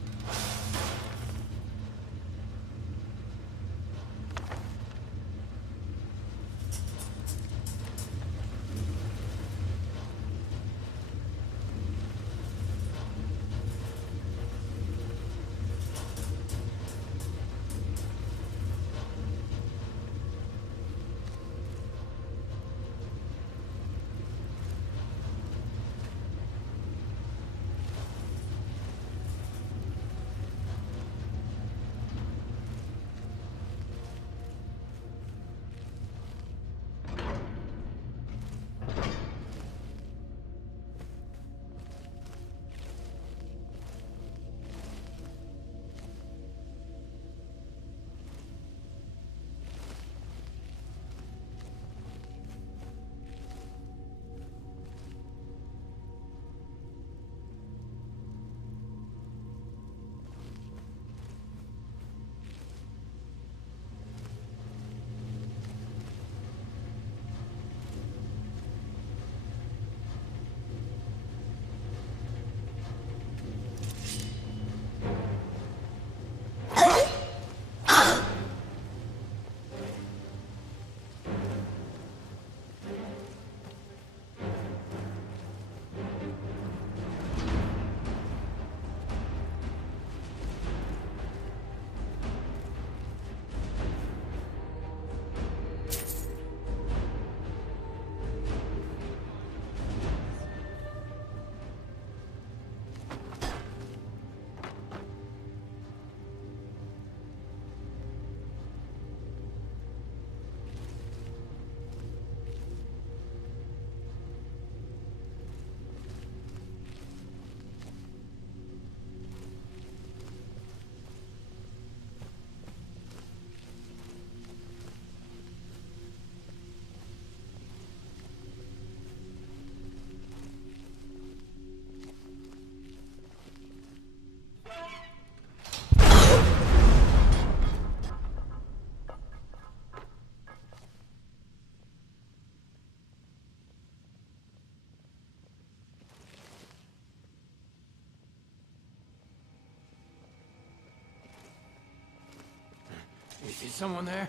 Is someone there?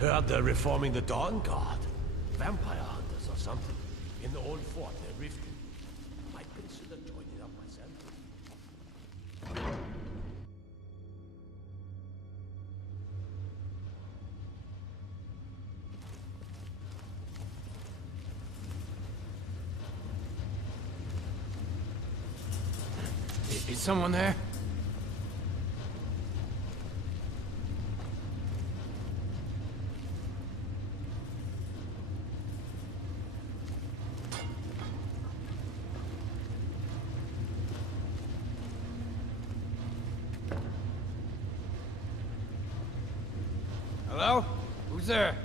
Heard they're reforming the Dawn Guard. Vampire hunters or something. In the old fort near Riften. Might consider joining up myself. Is someone there? Hello? Who's there?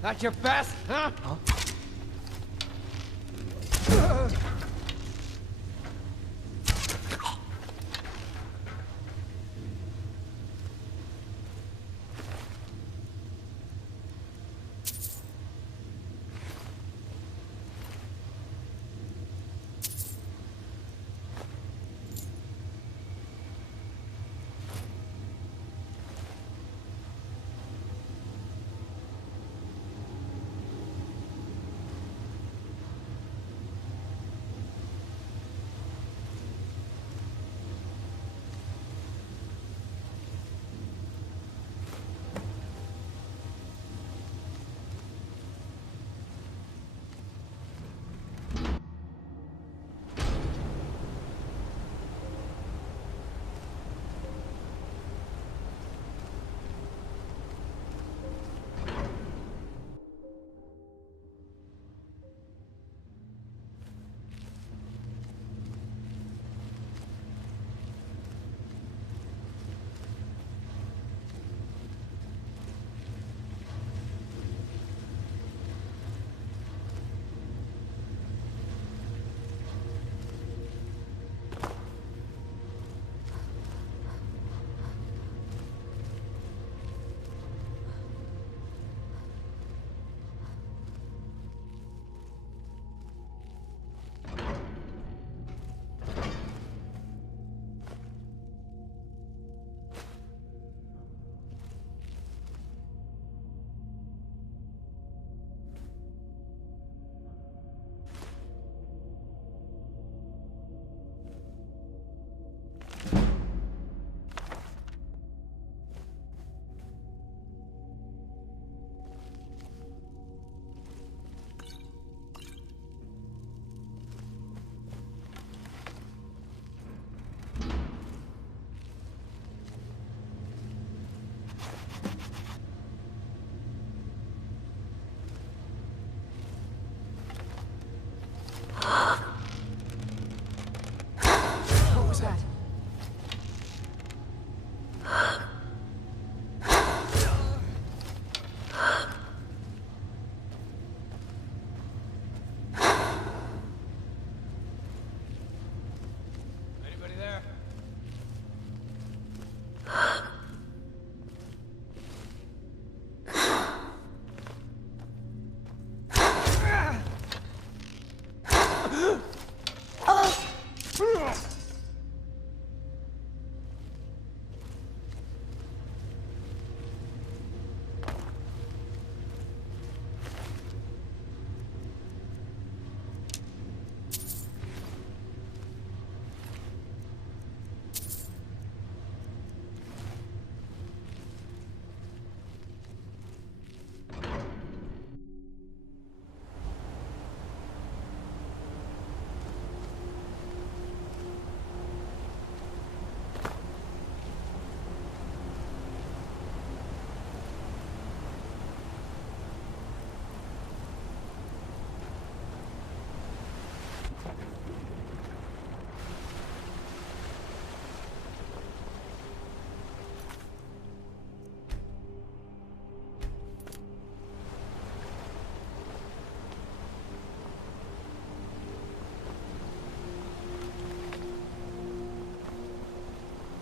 That's your best, huh?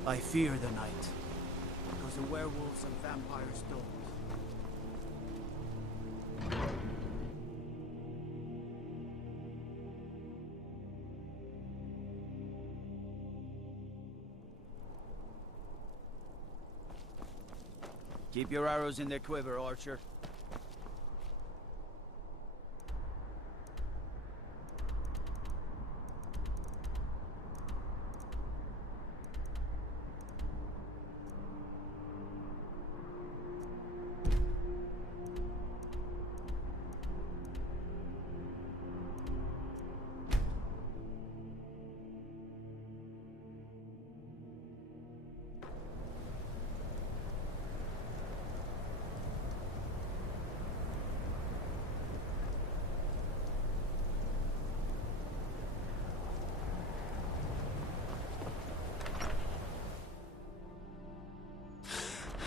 I fear the night, because the werewolves and vampires don't. Keep your arrows in their quiver, Archer.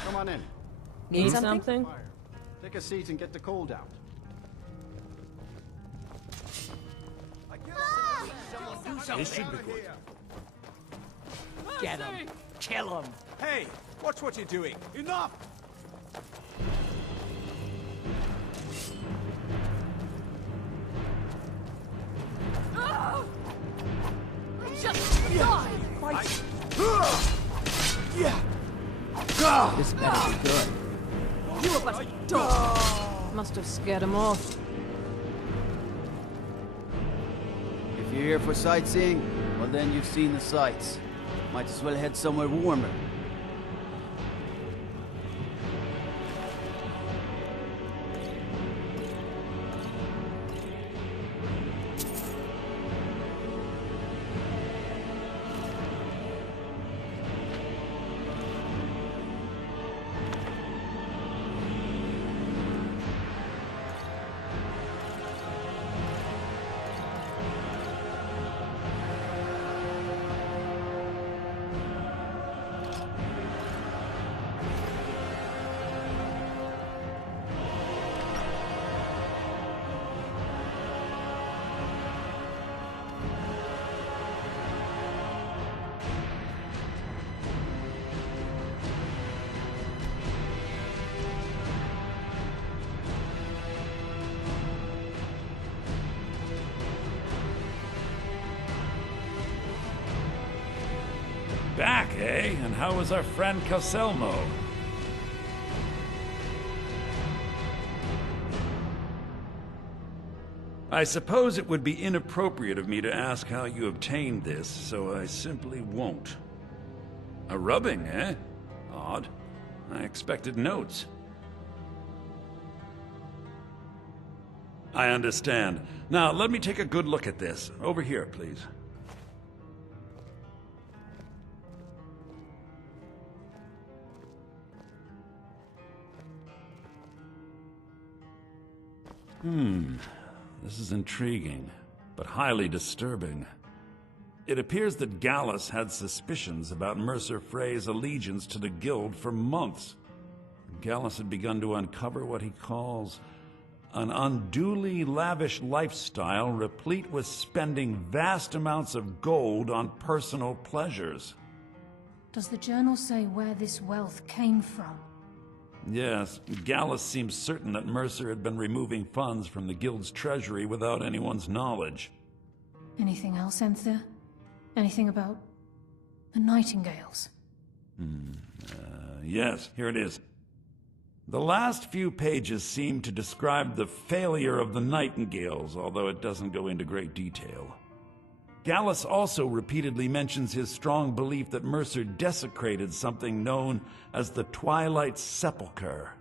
Come on in. Need something? Take a seat and get the cold out. This should be good. Get him! Kill him! Hey, watch what you're doing. Enough! Just die! This better be good. You a bunch of dogs! Must have scared him off. If you're here for sightseeing, well then you've seen the sights. Might as well head somewhere warmer. Back, eh? And how was our friend Caselmo? I suppose it would be inappropriate of me to ask how you obtained this, so I simply won't. A rubbing, eh? Odd. I expected notes. I understand. Now, let me take a good look at this. Over here, please. This is intriguing, but highly disturbing. It appears that Gallus had suspicions about Mercer Frey's allegiance to the Guild for months. Gallus had begun to uncover what he calls an unduly lavish lifestyle replete with spending vast amounts of gold on personal pleasures. Does the journal say where this wealth came from? Yes, Gallus seems certain that Mercer had been removing funds from the Guild's treasury without anyone's knowledge. Anything else, Enthir? Anything about the Nightingales? Yes, here it is. The last few pages seem to describe the failure of the Nightingales, although it doesn't go into great detail. Gallus also repeatedly mentions his strong belief that Mercer desecrated something known as the Twilight Sepulchre.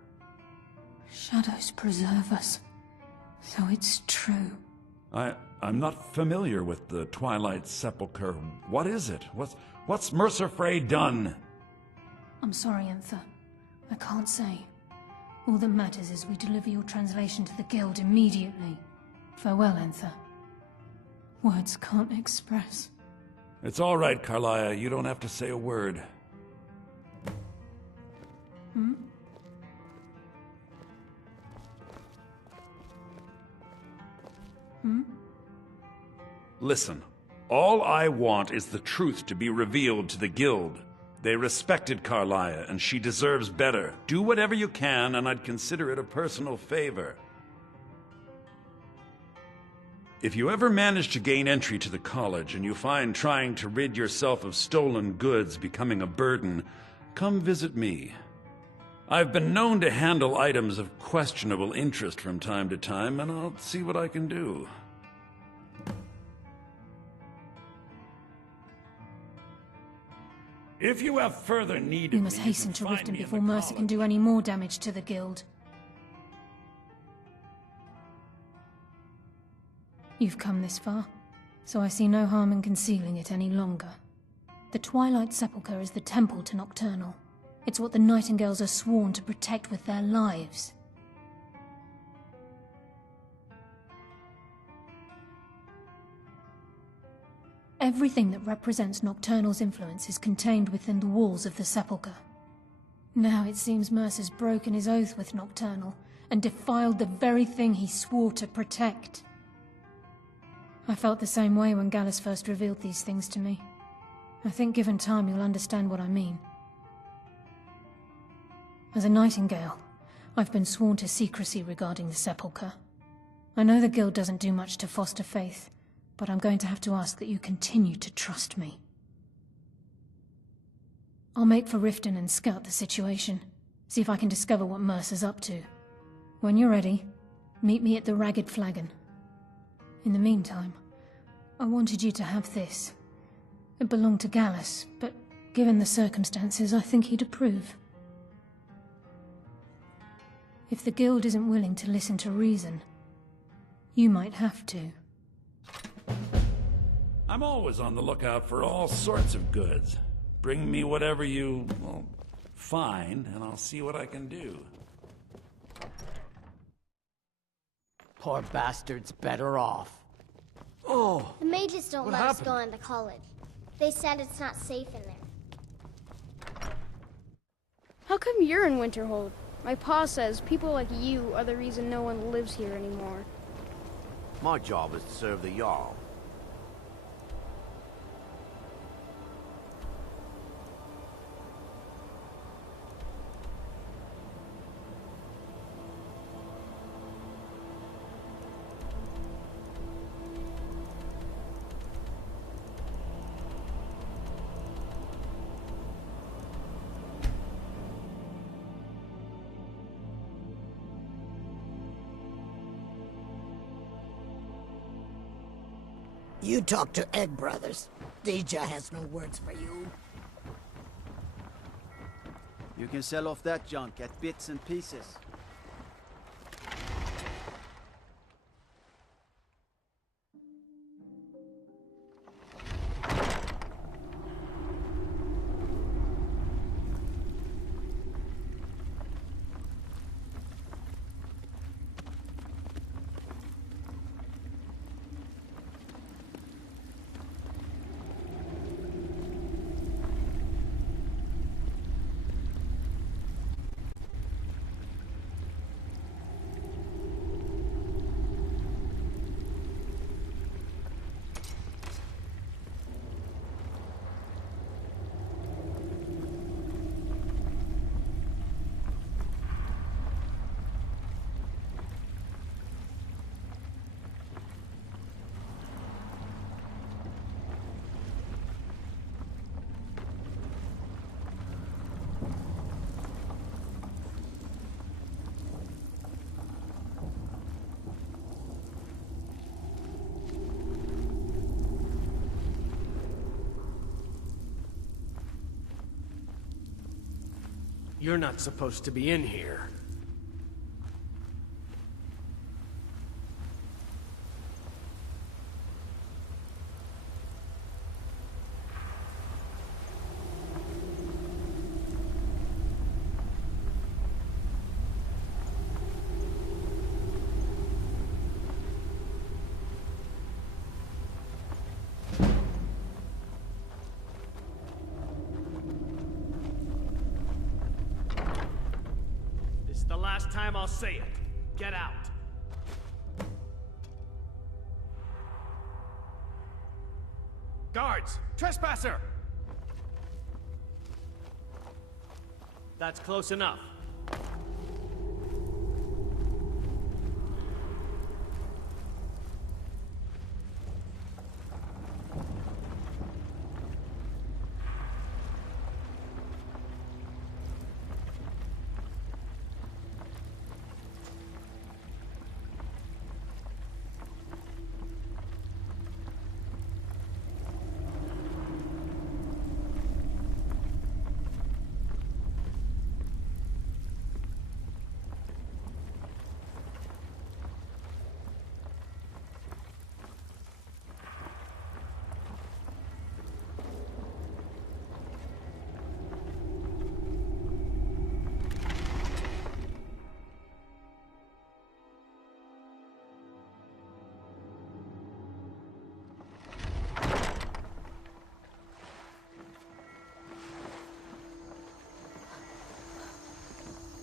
Shadows preserve us. So it's true. I'm not familiar with the Twilight Sepulchre. What is it? What's Mercer Frey done? I'm sorry, Enthir. I can't say. All that matters is we deliver your translation to the Guild immediately. Farewell, Enthir. Words can't express. It's all right, Karliah. You don't have to say a word. Listen, all I want is the truth to be revealed to the Guild. They respected Karliah, and she deserves better. Do whatever you can, and I'd consider it a personal favor. If you ever manage to gain entry to the college, and you find trying to rid yourself of stolen goods becoming a burden, come visit me. I've been known to handle items of questionable interest from time to time, and I'll see what I can do. If you have further need We of must me, hasten to Riften before Mercer can do any more damage to the Guild. You've come this far, so I see no harm in concealing it any longer. The Twilight Sepulchre is the temple to Nocturnal. It's what the Nightingales are sworn to protect with their lives. Everything that represents Nocturnal's influence is contained within the walls of the Sepulchre. Now it seems Mercer's broken his oath with Nocturnal, and defiled the very thing he swore to protect. I felt the same way when Gallus first revealed these things to me. I think given time you'll understand what I mean. As a Nightingale, I've been sworn to secrecy regarding the Sepulchre. I know the Guild doesn't do much to foster faith, but I'm going to have to ask that you continue to trust me. I'll make for Riften and scout the situation, see if I can discover what Mercer's up to. When you're ready, meet me at the Ragged Flagon. In the meantime, I wanted you to have this. It belonged to Gallus, but given the circumstances, I think he'd approve. If the Guild isn't willing to listen to reason, you might have to. I'm always on the lookout for all sorts of goods. Bring me whatever you, well, find, and I'll see what I can do. Poor bastard's better off. Oh! The mages don't What let happened? us go into college. They said it's not safe in there. How come you're in Winterhold? My pa says people like you are the reason no one lives here anymore. My job is to serve the Jarl. You talk to Egg Brothers. Deja has no words for you. You can sell off that junk at bits and pieces. You're not supposed to be in here. The last time I'll say it. Get out. Guards! Trespasser! That's close enough.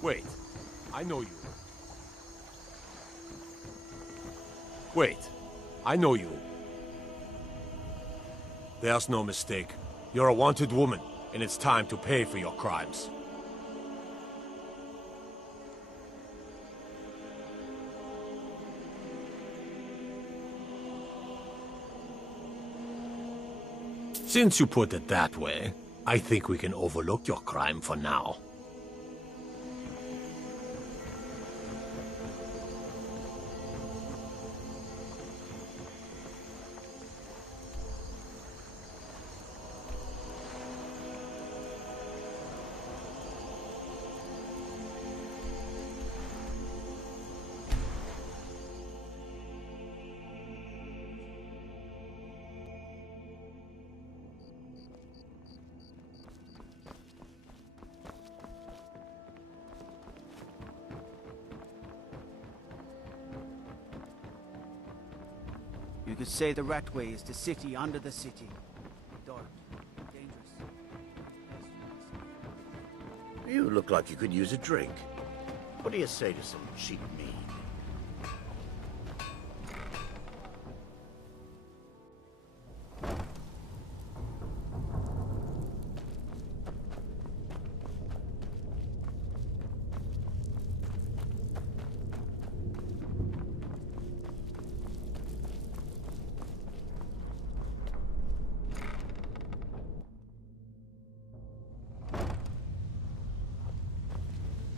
Wait, I know you. Wait. I know you. There's no mistake. You're a wanted woman, and it's time to pay for your crimes. Since you put it that way, I think we can overlook your crime for now. You could say the Ratway is the city under the city. Dark, dangerous. You look like you could use a drink. What do you say to some cheap mead?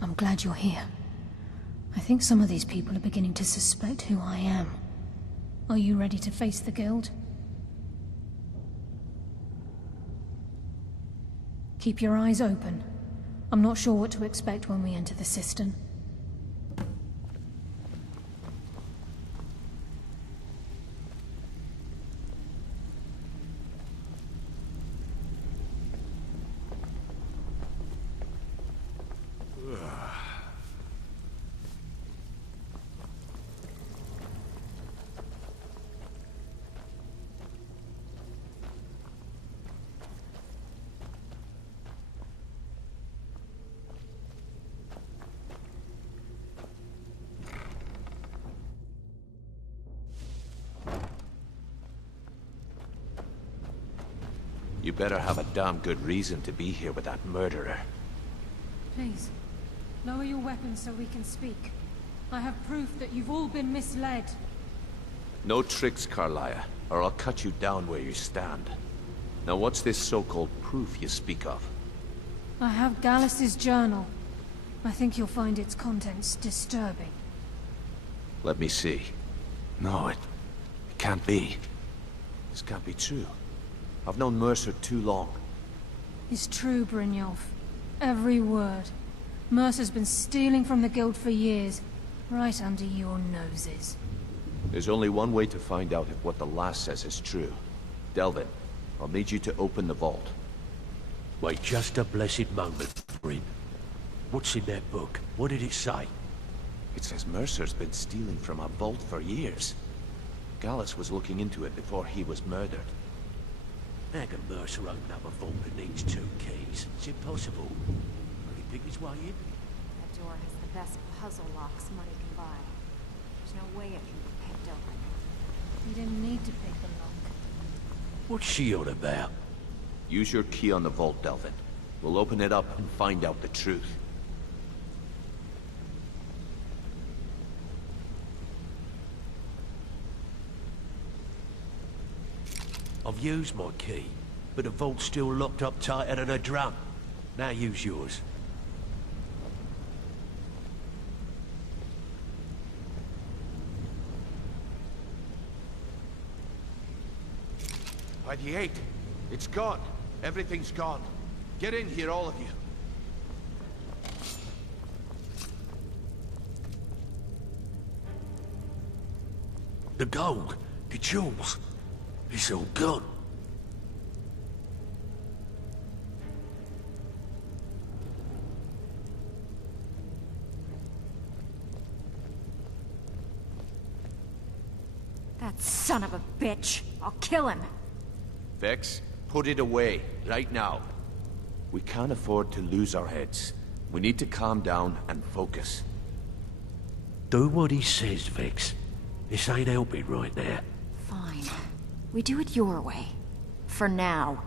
I'm glad you're here. I think some of these people are beginning to suspect who I am. Are you ready to face the Guild? Keep your eyes open. I'm not sure what to expect when we enter the cistern. You better have a damn good reason to be here with that murderer. Please, lower your weapons so we can speak. I have proof that you've all been misled. No tricks, Karliah, or I'll cut you down where you stand. Now what's this so-called proof you speak of? I have Gallus's journal. I think you'll find its contents disturbing. Let me see. No, it can't be. This can't be true. I've known Mercer too long. It's true, Brynjolf. Every word. Mercer's been stealing from the Guild for years, right under your noses. There's only one way to find out if what the lass says is true. Delvin, I'll need you to open the vault. Wait just a blessed moment, Bryn. What's in that book? What did it say? It says Mercer's been stealing from a vault for years. Gallus was looking into it before he was murdered. How can Mercer open up a vault that needs 2 keys? It's impossible. Can he pick his way in? That door has the best puzzle locks money can buy. There's no way it can be picked open. You didn't need to pick the lock. What's she on about? Use your key on the vault, Delvin. We'll open it up and find out the truth. I've used my key, but the vault's still locked up tighter than a drum. Now use yours. By the 8th, it's gone. Everything's gone. Get in here, all of you. The gold, the jewels, it's all gone. That son of a bitch! I'll kill him! Vex, put it away, right now. We can't afford to lose our heads. We need to calm down and focus. Do what he says, Vex. This ain't helping right now. Fine. We do it your way. For now.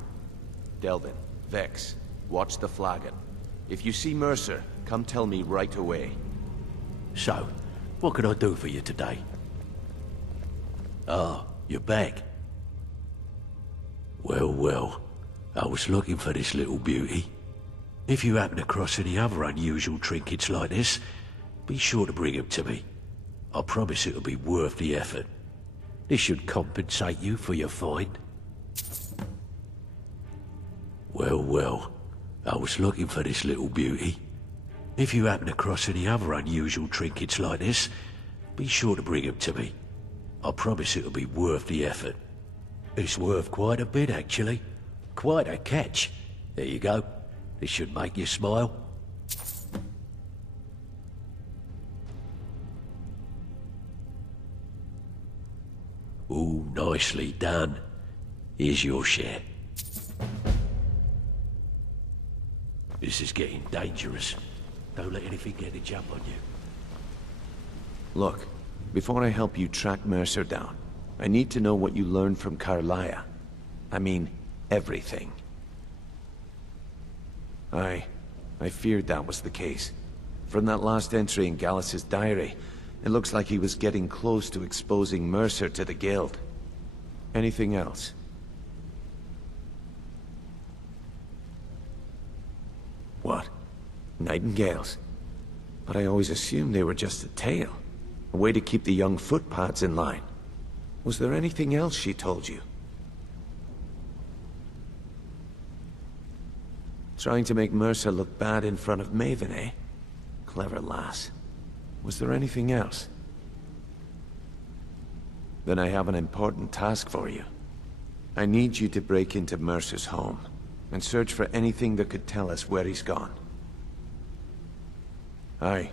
Delvin, Vex, watch the flagon. If you see Mercer, come tell me right away. So, what can I do for you today? Ah, you're back. Well, well. I was looking for this little beauty. If you happen across any other unusual trinkets like this, be sure to bring them to me. I promise it'll be worth the effort. This should compensate you for your find. Well, well. I was looking for this little beauty. If you happen across any other unusual trinkets like this, be sure to bring them to me. I promise it'll be worth the effort. It's worth quite a bit, actually. Quite a catch. There you go. This should make you smile. Ooh, nicely done. Here's your share. This is getting dangerous. Don't let anything get a jump on you. Look, before I help you track Mercer down, I need to know what you learned from Karliah. I mean, everything. I feared that was the case. From that last entry in Gallus's diary, it looks like he was getting close to exposing Mercer to the Guild. Anything else? What? Nightingales? But I always assumed they were just a tale. A way to keep the young footpads in line. Was there anything else she told you? Trying to make Mercer look bad in front of Maven, eh? Clever lass. Was there anything else? Then I have an important task for you. I need you to break into Mercer's home, and search for anything that could tell us where he's gone. Aye.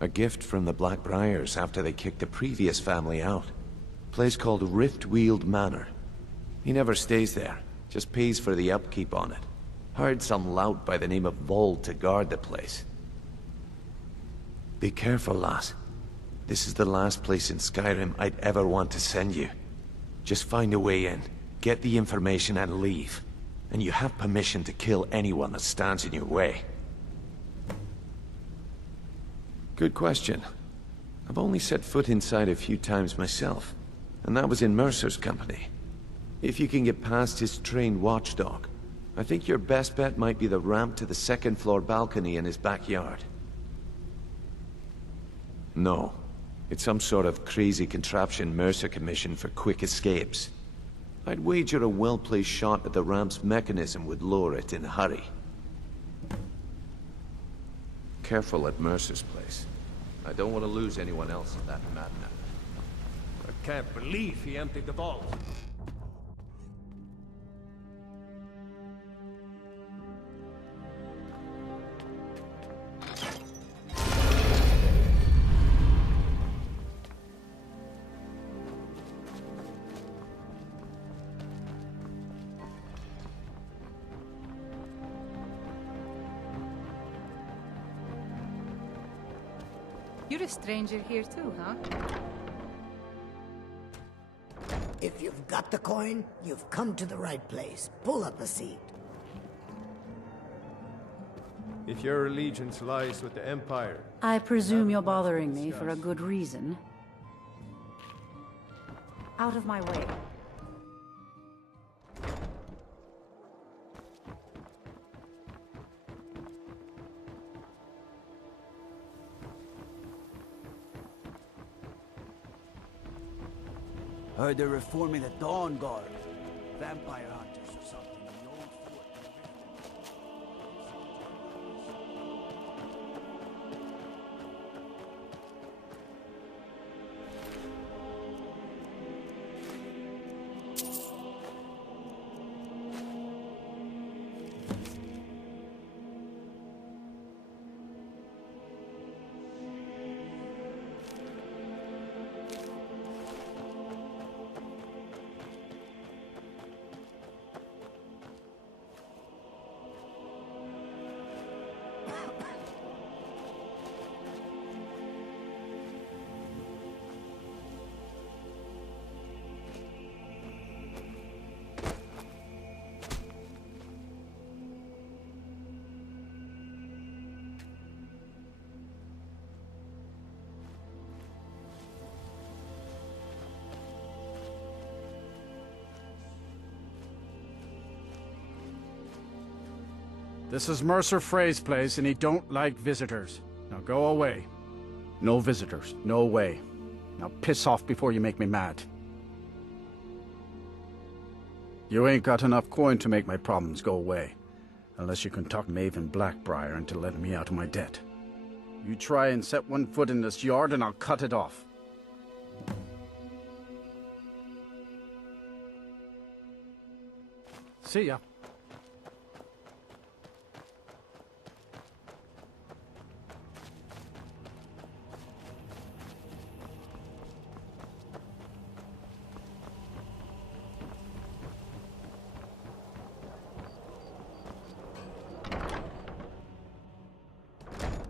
A gift from the Blackbriars after they kicked the previous family out. Place called Riftweald Manor. He never stays there, just pays for the upkeep on it. Hired some lout by the name of Vold to guard the place. Be careful, lass. This is the last place in Skyrim I'd ever want to send you. Just find a way in, get the information and leave. And you have permission to kill anyone that stands in your way. Good question. I've only set foot inside a few times myself, and that was in Mercer's company. If you can get past his trained watchdog, I think your best bet might be the ramp to the second-floor balcony in his backyard. No. It's some sort of crazy contraption Mercer commissioned for quick escapes. I'd wager a well-placed shot at the ramp's mechanism would lower it in a hurry. Careful at Mercer's place. I don't want to lose anyone else in that madman. I can't believe he emptied the vault. You're a stranger here too, huh? If you've got the coin, you've come to the right place. Pull up a seat. If your allegiance lies with the Empire... I presume you're bothering me for a good reason. Out of my way. Heard they're reforming the Dawn Guard. Vampire hunters or something in the old fort near This is Mercer Frey's place, and he don't like visitors. Now go away. No visitors. No way. Now piss off before you make me mad. You ain't got enough coin to make my problems go away. Unless you can talk Maven Blackbriar into letting me out of my debt. You try and set one foot in this yard and I'll cut it off. See ya.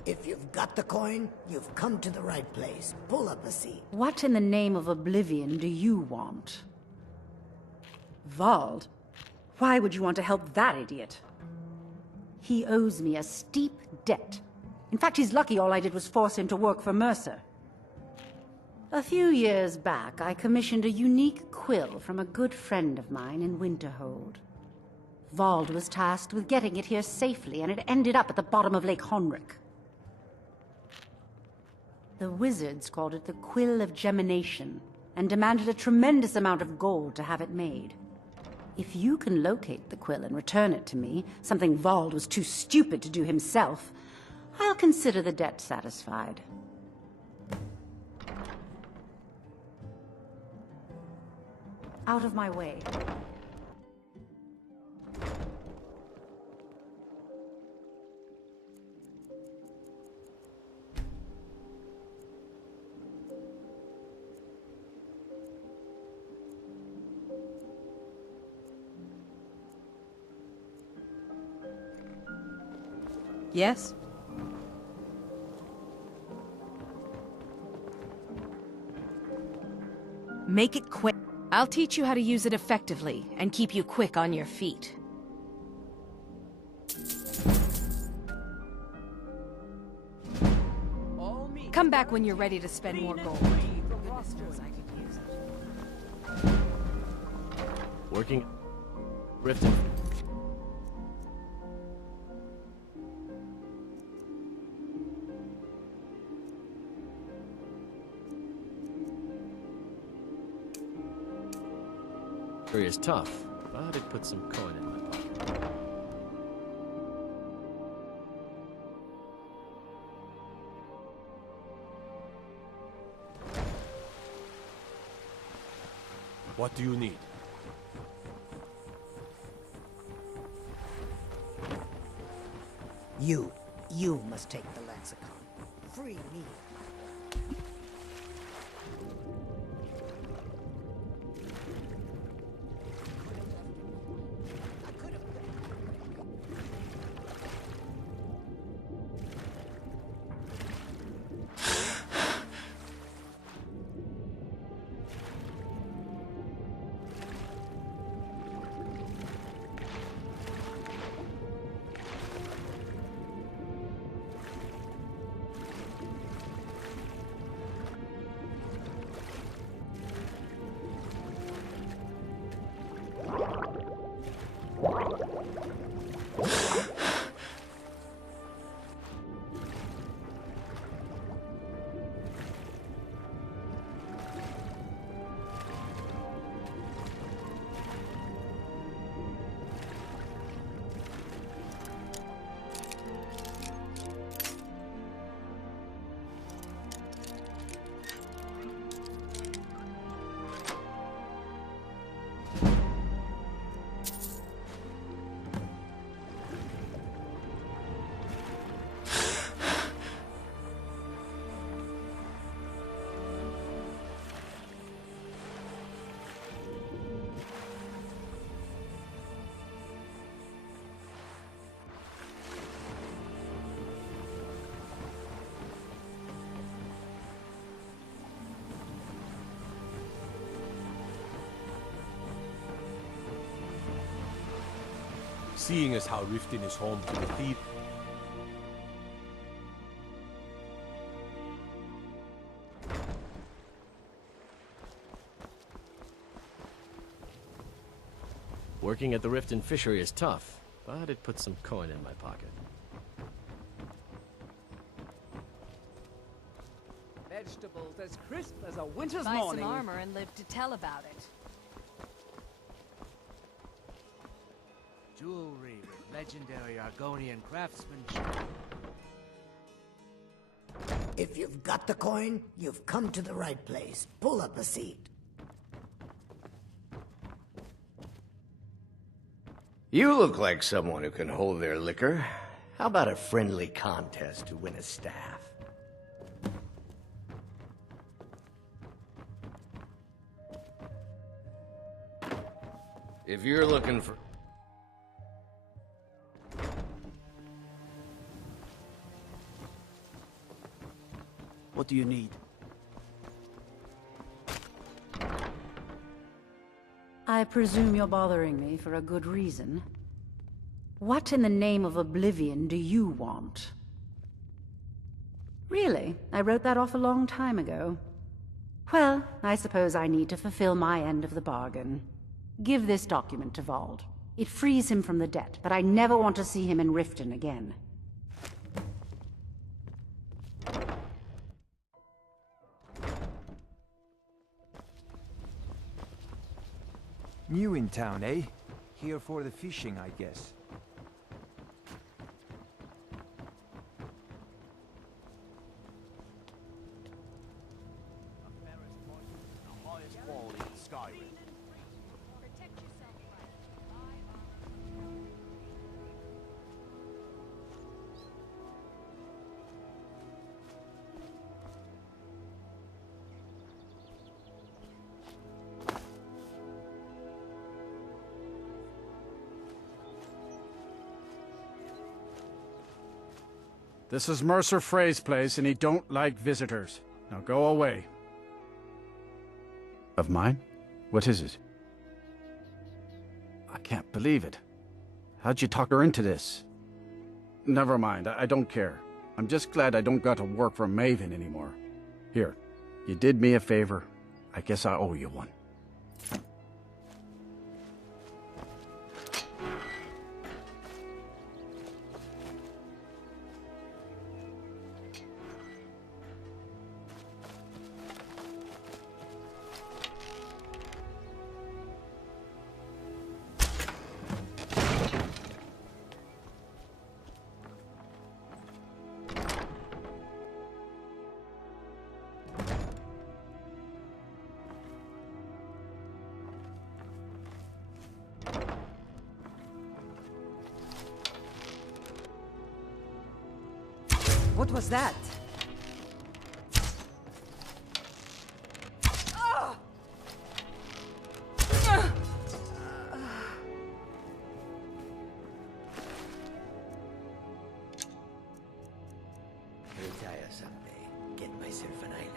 If you've got the coin, you've come to the right place. Pull up a seat. What in the name of oblivion do you want? Vald? Why would you want to help that idiot? He owes me a steep debt. In fact, he's lucky all I did was force him to work for Mercer. A few years back, I commissioned a unique quill from a good friend of mine in Winterhold. Vald was tasked with getting it here safely, and it ended up at the bottom of Lake Honrick. The wizards called it the Quill of Gemination, and demanded a tremendous amount of gold to have it made. If you can locate the quill and return it to me, something Vald was too stupid to do himself, I'll consider the debt satisfied. Out of my way. Yes? Make it quick. I'll teach you how to use it effectively and keep you quick on your feet. Come back when you're ready to spend more gold. Working. Riften. Is tough, but it put some coin in my pocket. What do you need? You must take the lexicon. Free me. Seeing as how Riften is home to the Thieves... Working at the Riften fishery is tough, but it puts some coin in my pocket. Vegetables as crisp as a winter's Buy morning. some armor and live to tell about it. Jewelry with legendary Argonian craftsmanship. If you've got the coin, you've come to the right place. Pull up a seat. You look like someone who can hold their liquor. How about a friendly contest to win a staff? If you're looking for... What do you need? I presume you're bothering me for a good reason. What in the name of oblivion do you want? Really? I wrote that off a long time ago. Well, I suppose I need to fulfill my end of the bargain. Give this document to Vald. It frees him from the debt, but I never want to see him in Riften again. New in town, eh? Here for the fishing, I guess. The highest quality in Skyrim. This is Mercer Frey's place, and he don't like visitors. Now go away. Of mine? What is it? I can't believe it. How'd you talk her into this? Never mind, I don't care. I'm just glad I don't got to work for Maven anymore. Here, you did me a favor. I guess I owe you one. What was that? Retire someday. Get myself an island.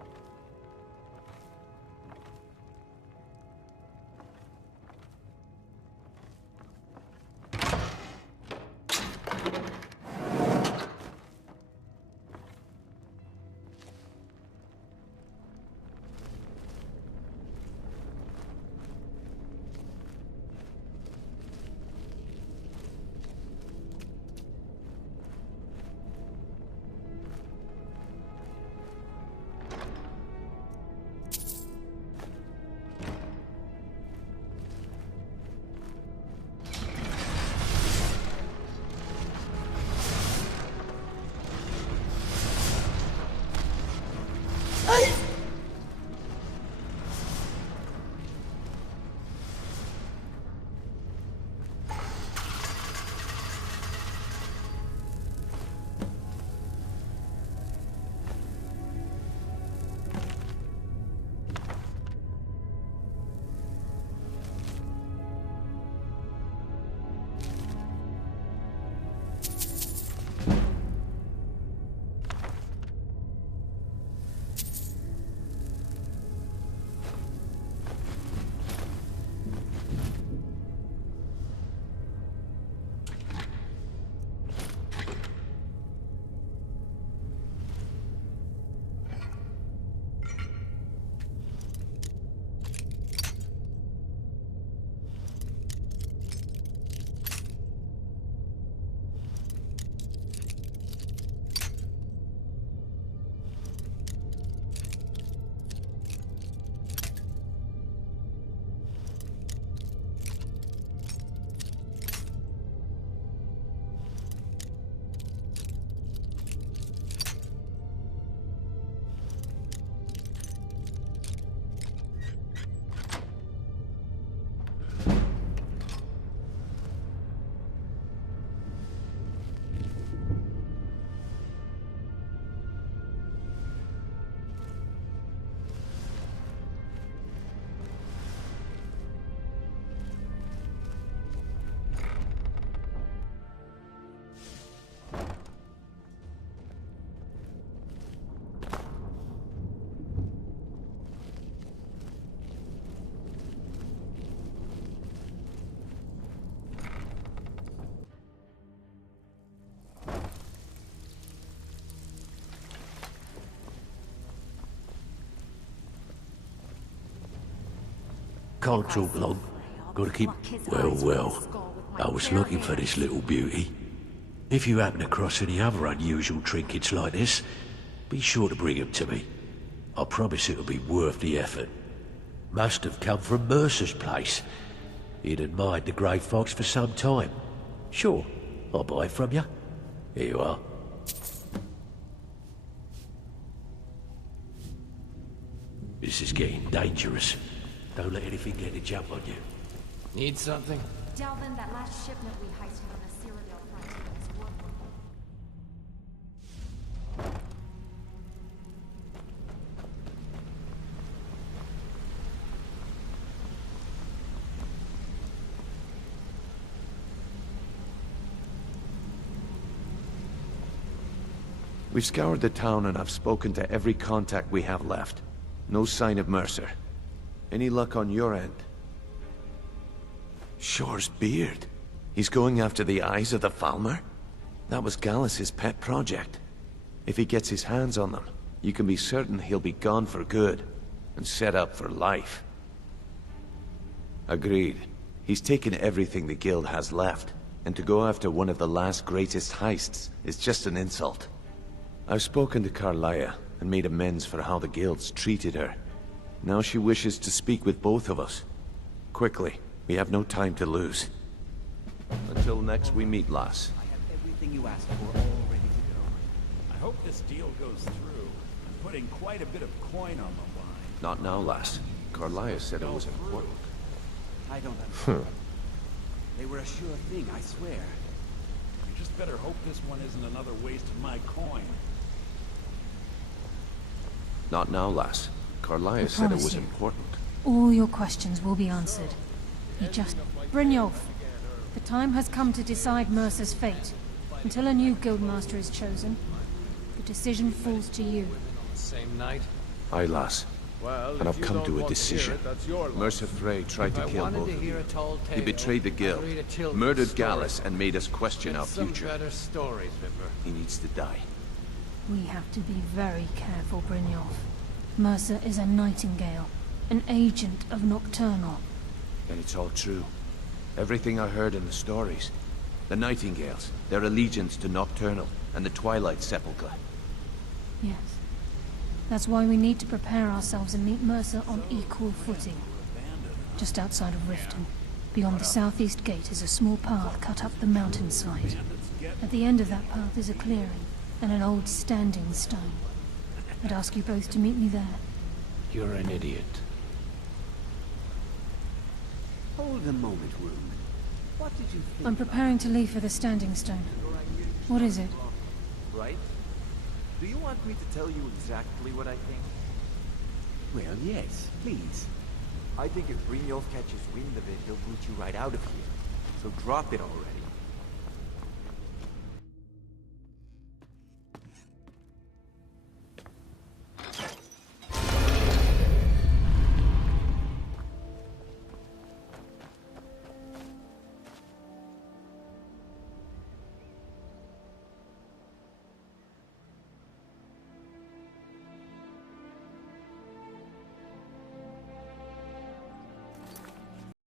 What was that? can't talk long. Gotta keep... Well, well. I was looking for this little beauty. If you happen across any other unusual trinkets like this, be sure to bring them to me. I promise it'll be worth the effort. Must have come from Mercer's place. He'd admired the grey fox for some time. Sure, I'll buy it from you. Here you are. This is getting dangerous. Don't let anything get a jump on you. Need something? Delvin, that last shipment we heisted on the Cyrodiil frontier is worth. We've scoured the town and I've spoken to every contact we have left. No sign of Mercer. Any luck on your end? Shore's beard. He's going after the eyes of the Falmer? That was Gallus's pet project. If he gets his hands on them, you can be certain he'll be gone for good, and set up for life. Agreed. He's taken everything the Guild has left, and to go after one of the last greatest heists is just an insult. I've spoken to Karliah, and made amends for how the Guild's treated her. Now she wishes to speak with both of us. Quickly, we have no time to lose. Until next we meet, lass. I have everything you asked for all ready to go. I hope this deal goes through. I'm putting quite a bit of coin on the line. Not now, lass. Karliah said it was important. I don't understand. They were a sure thing, I swear. You just better hope this one isn't another waste of my coin. Not now, lass. Karliah said it was important. All your questions will be answered. You just... Brynjolf, the time has come to decide Mercer's fate. Until a new guildmaster is chosen, the decision falls to you. Same night? Aye, lass. Well, and I've come to a decision. Mercer Frey tried to kill both of you. He betrayed the Guild, murdered Gallus, and made us question our future. He needs to die. We have to be very careful, Brynjolf. Mercer is a nightingale, an agent of Nocturnal. And it's all true. Everything I heard in the stories. The Nightingales, their allegiance to Nocturnal, and the Twilight Sepulchre. Yes. That's why we need to prepare ourselves and meet Mercer on equal footing. Just outside of Riften, beyond the southeast gate is a small path cut up the mountainside. At the end of that path is a clearing, and an old standing stone. I'd ask you both to meet me there. You're an idiot. Hold a moment, Rune. What did you think? I'm preparing to leave for the standing stone. What is it? Right? Do you want me to tell you exactly what I think? Well, yes, please. I think if Brynjolf catches wind of it, he'll boot you right out of here. So drop it already.